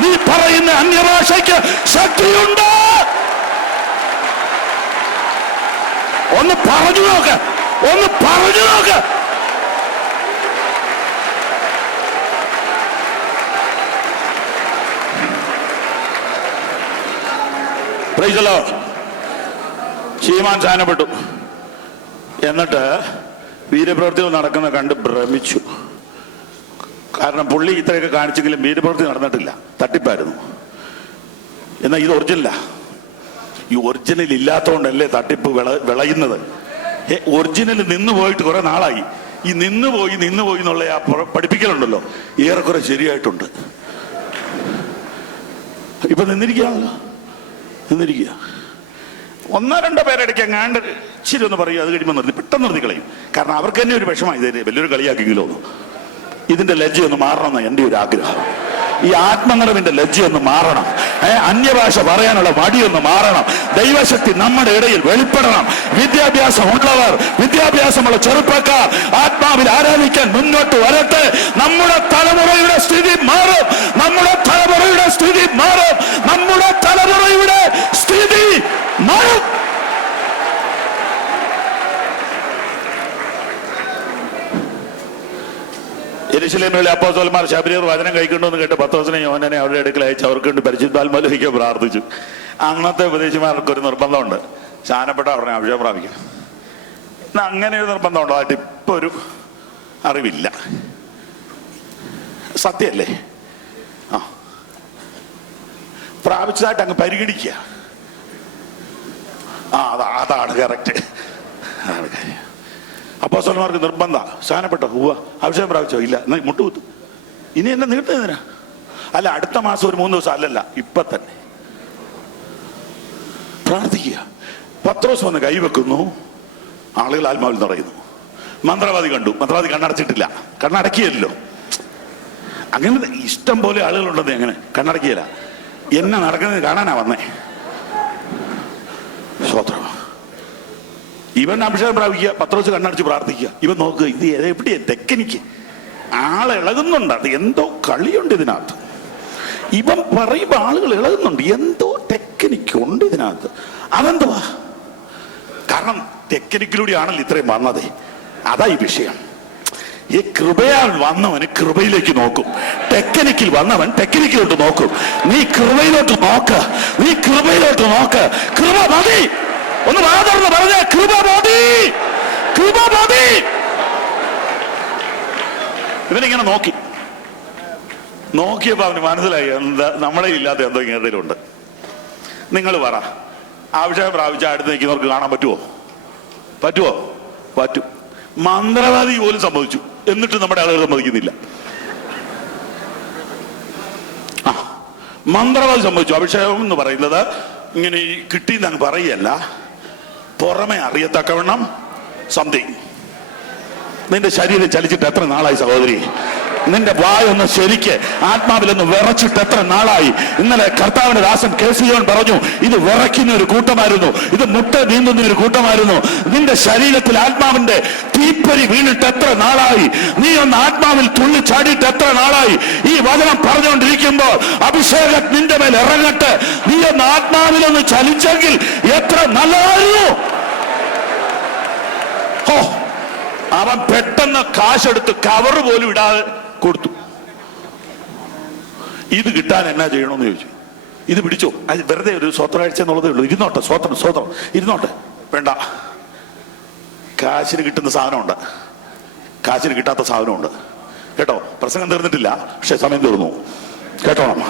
നീ പറയുന്ന അന്യഭാഷയ്ക്ക് ശക്തിയുണ്ട്. ഒന്ന് പറഞ്ഞു നോക്ക്. ശീമാൻ സ്നാനപ്പെട്ടു. എന്നിട്ട് വീരപ്രവൃത്തികൾ നടക്കുന്ന കണ്ട് ഭ്രമിച്ചു. കാരണം പുള്ളി ഇത്രയൊക്കെ കാണിച്ചെങ്കിലും വീരപ്രവൃത്തി നടന്നിട്ടില്ല, തട്ടിപ്പായിരുന്നു. എന്നാൽ ഇത് ഒറിജിനലാ. ഈ ഒറിജിനൽ ഇല്ലാത്തതുകൊണ്ടല്ലേ തട്ടിപ്പ് വിളയുന്നത്. ഒറിജിനൽ നിന്ന് പോയിട്ട് കുറെ നാളായി. ഈ നിന്നുപോയി എന്നുള്ള ആ പഠിപ്പിക്കലുണ്ടല്ലോ, ഏറെക്കുറെ ശരിയായിട്ടുണ്ട്. ഇപ്പൊ നിന്നിരിക്കുക. 1-2 പേരിടയ്ക്ക് അങ്ങാണ്ട് ഇച്ചിരി ഒന്ന് പറയും, അത് കഴിയുമ്പോൾ പെട്ടെന്ന് നിർത്തി കളയും. കാരണം അവർക്ക് തന്നെ ഒരു വിഷമമായി, ഇത് വലിയൊരു കളിയാക്കിയെങ്കിലോ. ഇതിന്റെ ലജ്ജയൊന്ന് മാറണമെന്നാണ് എൻ്റെ ഒരു ആഗ്രഹം. ഈ ആത്മനിറവിന്റെ ലജ്ജയൊന്ന് മാറണം. അന്യഭാഷ പറയാനുള്ള മടിയൊന്ന് മാറണം. ദൈവശക്തി നമ്മുടെ ഇടയിൽ വെളിപ്പെടണം. വിദ്യാഭ്യാസമുള്ളവർ, വിദ്യാഭ്യാസമുള്ള ചെറുപ്പക്കാർ ആത്മാവിൽ ആരാധിക്കാൻ മുന്നോട്ട് വരട്ടെ. നമ്മുടെ തലമുറയുടെ സ്ഥിതി മാറും. നമ്മുടെ തലമുറയുടെ സ്ഥിതി മാറും. നമ്മുടെ തലമുറയുടെ സ്ഥിതി മാറും. യെരൂശലേമിലെ അപ്പോസ്തലന്മാർ ശബരിയർ വചനം കൈക്കൊണ്ടെന്ന് കേട്ട് പത്രോസിനെ യോഹന്നാനെ അവരുടെ അടുക്കൽ അയച്ച് അവർക്ക് വേണ്ടി പരിശുദ്ധാത്മാവിലേക്ക് പ്രാർത്ഥിച്ചു. അങ്ങനത്തെ ഉപദേശിമാർക്ക് ഒരു നിർബന്ധമുണ്ട്, സ്നാനപ്പെട്ട ഉടനെ അഭിഷേകം പ്രാപിക്കണം. അങ്ങനെ ഒരു നിർബന്ധമുണ്ടോ? ആയിട്ട് ഇപ്പൊ ഒരു അറിവില്ല. സത്യല്ലേ? ആ, പ്രാപിച്ചതായിട്ട് അങ്ങ് പരിഗണിക്കുക. അതാണ് കറക്റ്റ്. അപ്പോസ്തലന്മാർക്ക് നിർബന്ധ സ്നാനപ്പെട്ടോ? അഭിഷേകം പ്രാപിച്ചോ? ഇല്ല. എന്നാൽ മുട്ടുകുത്തു. ഇനി എന്നെ നീട്ടുന്നതിനാ? അല്ല, അടുത്ത മാസം ഒരു 3 ദിവസം. അല്ലല്ല, ഇപ്പൊ തന്നെ പ്രാർത്ഥിക്കുക. പത്രോസ് വന്ന് കൈവെക്കുന്നു, ആളുകൾ ആത്മാവിൽ നിറയുന്നു. മന്ത്രവാദി കണ്ടു, മന്ത്രവാദി കണ്ണടച്ചിട്ടില്ല, കണ്ണടക്കിയല്ലോ. അങ്ങനെ ഇഷ്ടം പോലെ ആളുകളുണ്ടെന്ന്. അങ്ങനെ കണ്ണടക്കിയല്ല, എന്നെ നടക്കുന്നത് കാണാനാ വന്നേ. സ്വത്രം. ഇവൻ അഭിഷേകം പ്രാപിക്കുക, പത്രോസ് കണ്ണടച്ച് പ്രാർത്ഥിക്കുക. ഇവൻ നോക്കുക, ഇത് എവിടെയാ ടെക്നിക്ക്? ആളിളകുന്നുണ്ട്. അത് എന്തോ കളിയുണ്ട് ഇതിനകത്ത്. ഇവൻ പറയുമ്പോൾ ആളുകൾ ഇളകുന്നുണ്ട്. എന്തോ ടെക്നിക്ക് ഉണ്ട് ഇതിനകത്ത്. അതെന്തുവാ? കാരണം ടെക്നിക്കിലൂടെയാണല്ലോ ഇത്രയും വന്നത്. അതാ ഈ വിഷയം. ഈ കൃപയാൽ വന്നവന് കൃപയിലേക്ക് നോക്കും, ടെക്നിക്കിൽ വന്നവൻ ടെക്നിക്കിലോട്ട് നോക്കും. നീ കൃപയിലോട്ട് നോക്ക്, നീ കൃപയിലോട്ട് നോക്ക്. കൃപ മതി. ഒന്ന് വാതർന്ന് പറഞ്ഞ കൃപ മതി, കൃപ മതി. ഇവനിങ്ങനെ നോക്കിയപ്പോ അവന് മനസ്സിലായി, എന്താ നമ്മളെ ഇല്ലാത്ത എന്തോ ഇങ്ങനത്തേലും ഉണ്ട്. നിങ്ങൾ പറ, അഭിഷേകം പ്രാപിച്ച അടുത്ത് നിൽക്കുന്നവർക്ക് കാണാൻ പറ്റുമോ? പറ്റും. മന്ത്രവാദി പോലും സമ്മതിച്ചു, എന്നിട്ട് നമ്മുടെ ആളുകൾ സമ്മതിക്കുന്നില്ല. മന്ത്രവാദി സമ്മതിച്ചു. അഭിഷേകം എന്ന് പറയുന്നത് ഇങ്ങനെ കിട്ടിയെന്ന് പറയല്ല, പുറമെ അറിയത്തക്കവണ്ണം സംതിങ്. നിന്റെ ശരീരം ചലിച്ചിട്ട് എത്ര നാളായി സഹോദരി? നിന്റെ വായൊന്ന് ശരിക്ക് ആത്മാവിലൊന്ന് വിറച്ചിട്ട് എത്ര നാളായി? ഇന്നലെ കർത്താവിന്റെ ദാസൻ KC പറഞ്ഞു, ഇത് വിറയ്ക്കുന്ന ഒരു കൂട്ടമായിരുന്നു, ഇത് മുട്ട നീന്തുന്ന ഒരു കൂട്ടമായിരുന്നു. നിന്റെ ശരീരത്തിൽ ആത്മാവിന്റെ തീപ്പരി വീണിട്ട് എത്ര നാളായി? നീ ഒന്ന് ആത്മാവിൽ തുള്ളി ചാടിയിട്ട് എത്ര നാളായി? ഈ വചനം പറഞ്ഞുകൊണ്ടിരിക്കുമ്പോൾ അഭിഷേകം നിന്റെ മേൽ ഇറങ്ങട്ടെ. നീ ഒന്ന് ആത്മാവിലൊന്ന് ചലിച്ചെങ്കിൽ എത്ര നല്ലതായിരുന്നു. അവൻ പെട്ടെന്ന് കാശെടുത്ത് കവറ് പോലും ഇടാതെ കൊടുത്തു. ഇത് കിട്ടാൻ എന്നാ ചെയ്യണമെന്ന് ചോദിച്ചു. ഇത് പിടിച്ചോ, അത് വെറുതെ ഒരു സ്വത്രാഴ്ച എന്നുള്ളതേ ഉള്ളൂ, ഇരുന്നോട്ടെ, സ്വത്രം ഇരുന്നോട്ടെ. വേണ്ട, കാശിന് കിട്ടുന്ന സാധനമുണ്ട്, കാശിന് കിട്ടാത്ത സാധനമുണ്ട്. കേട്ടോ, പ്രസംഗം തീർന്നിട്ടില്ല, പക്ഷെ സമയം തീർന്നു. കേട്ടോണം.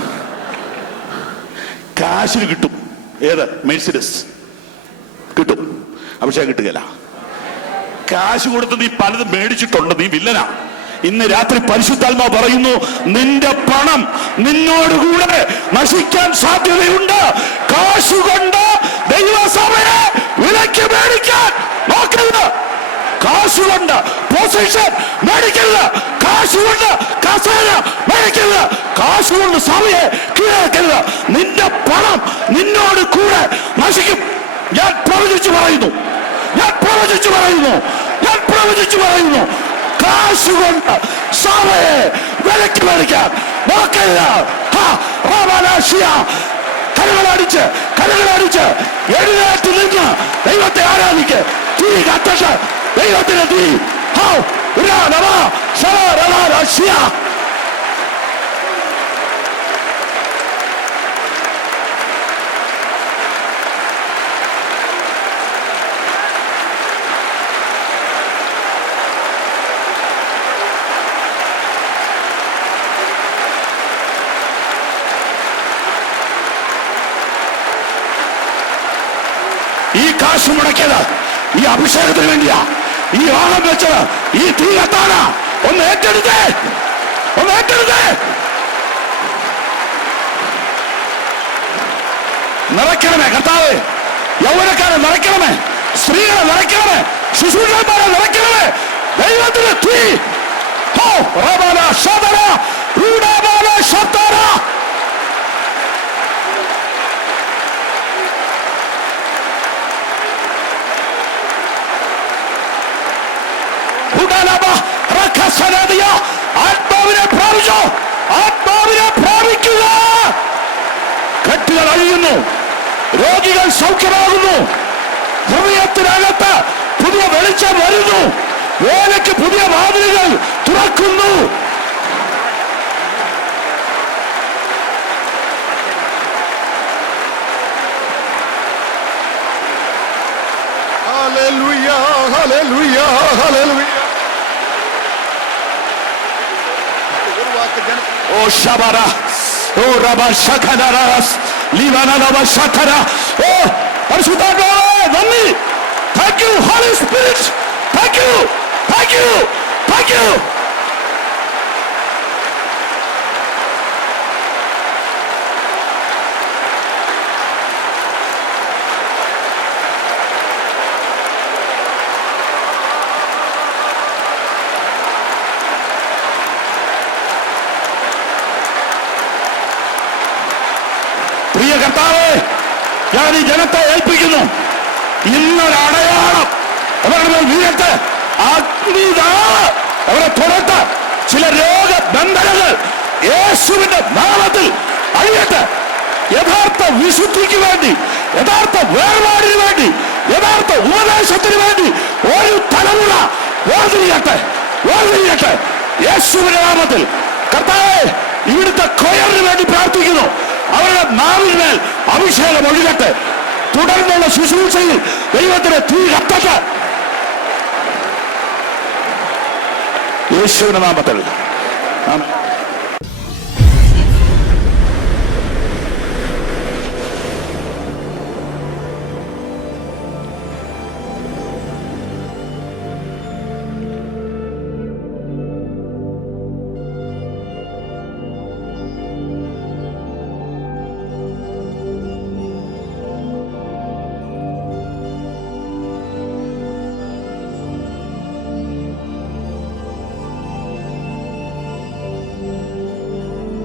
കാശിന് കിട്ടും. ഏത്? മെഴ്സിഡസ് കിട്ടും, അഭിഷേകം കിട്ടുകയില്ല. കാശ് കൊടുത്ത് നീ പലതും മേടിച്ചിട്ടുണ്ട്, നീ വില്ലനാ. ഇന്ന് രാത്രി പരിശുദ്ധാത്മാവ് പറയുന്നു, നിന്റെ പണം നിന്നോടുകൂടെ നശിക്കാൻ സാധ്യതയുണ്ട്. കാശുകൊണ്ട് ദൈവസഭയെ വിലയ്ക്ക് മേടിക്കാൻ നോക്കരുത്. കാശുകൊണ്ട് പൊസിഷൻ മേടിക്കരുത്. കാശുകൊണ്ട് കസേര മേടിക്കരുത്. കാശുകൊണ്ട് സഭയെ കീഴടക്കരുത്. നിന്റെ പണം നിന്നോട് കൂടെ നശിക്കും. ഞാൻ പ്രവചിച്ചു പറയുന്നു. കാശുകൊണ്ട് സഭയെ വിലയ്ക്ക് മേടിക്കാൻ നോക്കരുത്. കരകളടിച്ച് എഴുന്നേറ്റ് നിന്ന് ദൈവത്തെ ആരാധിക്ക്. തീ കത്തട്ട്, ദൈവത്തിന്റെ തീ. ഈ കാശ് മുടക്കിയത് ഈ അഭിഷേകത്തിന് വേണ്ടിയാ. ഈ ഓണം വെച്ചത് ഈ തീ കത്താനാ. ഒന്ന് ഏറ്റെടുത്തേ. നിറയ്ക്കണമേ കർത്താവേ. യൗവനക്കാരെ നിറയ്ക്കണമേ, സ്ത്രീകളെ നിറയ്ക്കണമേ, ശുശ്രൂഷന്മാരെ നിറയ്ക്കണമേ. ദൈവത്തിന്റെ തീ. രോഗികൾ സൗഖ്യമാകുന്നു. ഹൃദയത്തിനകത്ത് പുതിയ വെളിച്ചം വരുന്നു. വേലയ്ക്ക് പുതിയ വാതിലുകൾ തുറക്കുന്നു. Hallelujah, hallelujah, hallelujah. ഓ ശബര, ഓ റബ ശഖനരസ്, ലിവനലവ ശഖര. ഓ പരിശുദ്ധാത്മാവേ നന്ദി. Thank you Holy Spirit. Thank you, thank you, thank you. പ്രിയ കർത്താവേ, ഞാൻ ഈ ജനത്തെ ഏൽപ്പിക്കുന്നു. ഇന്നൊരടയാളം അവരുടെ മേൽ വീഴട്ടെ. അഗ്നിനാവ് അവരെ തൊടട്ടെ. ചില രോഗബന്ധനങ്ങൾ യേശുവിന്റെ നാമത്തിൽ അഴിയട്ടെ. യഥാർത്ഥ വിശുദ്ധിക്ക് വേണ്ടി, യഥാർത്ഥ വേർപാടിന് വേണ്ടി, യഥാർത്ഥ ഉപദേശത്തിന് വേണ്ടി ഒരു തലമുറ വേർതിരിയട്ടെ, വേർതിരിയട്ടെ യേശുവിന്റെ നാമത്തിൽ. കർത്താവേ, ഇവിടുത്തെ കൊയറിന് വേണ്ടി പ്രാർത്ഥിക്കുന്നു. അവരുടെ നാവിന്മേൽ അഭിഷേകം ഒഴുകട്ടെ. തുടർന്നുള്ള ശുശ്രൂഷയിൽ ദൈവത്തിന് തീ കത്തട്ടെ. യേശുവിന്റെ നാമത്തിൽ.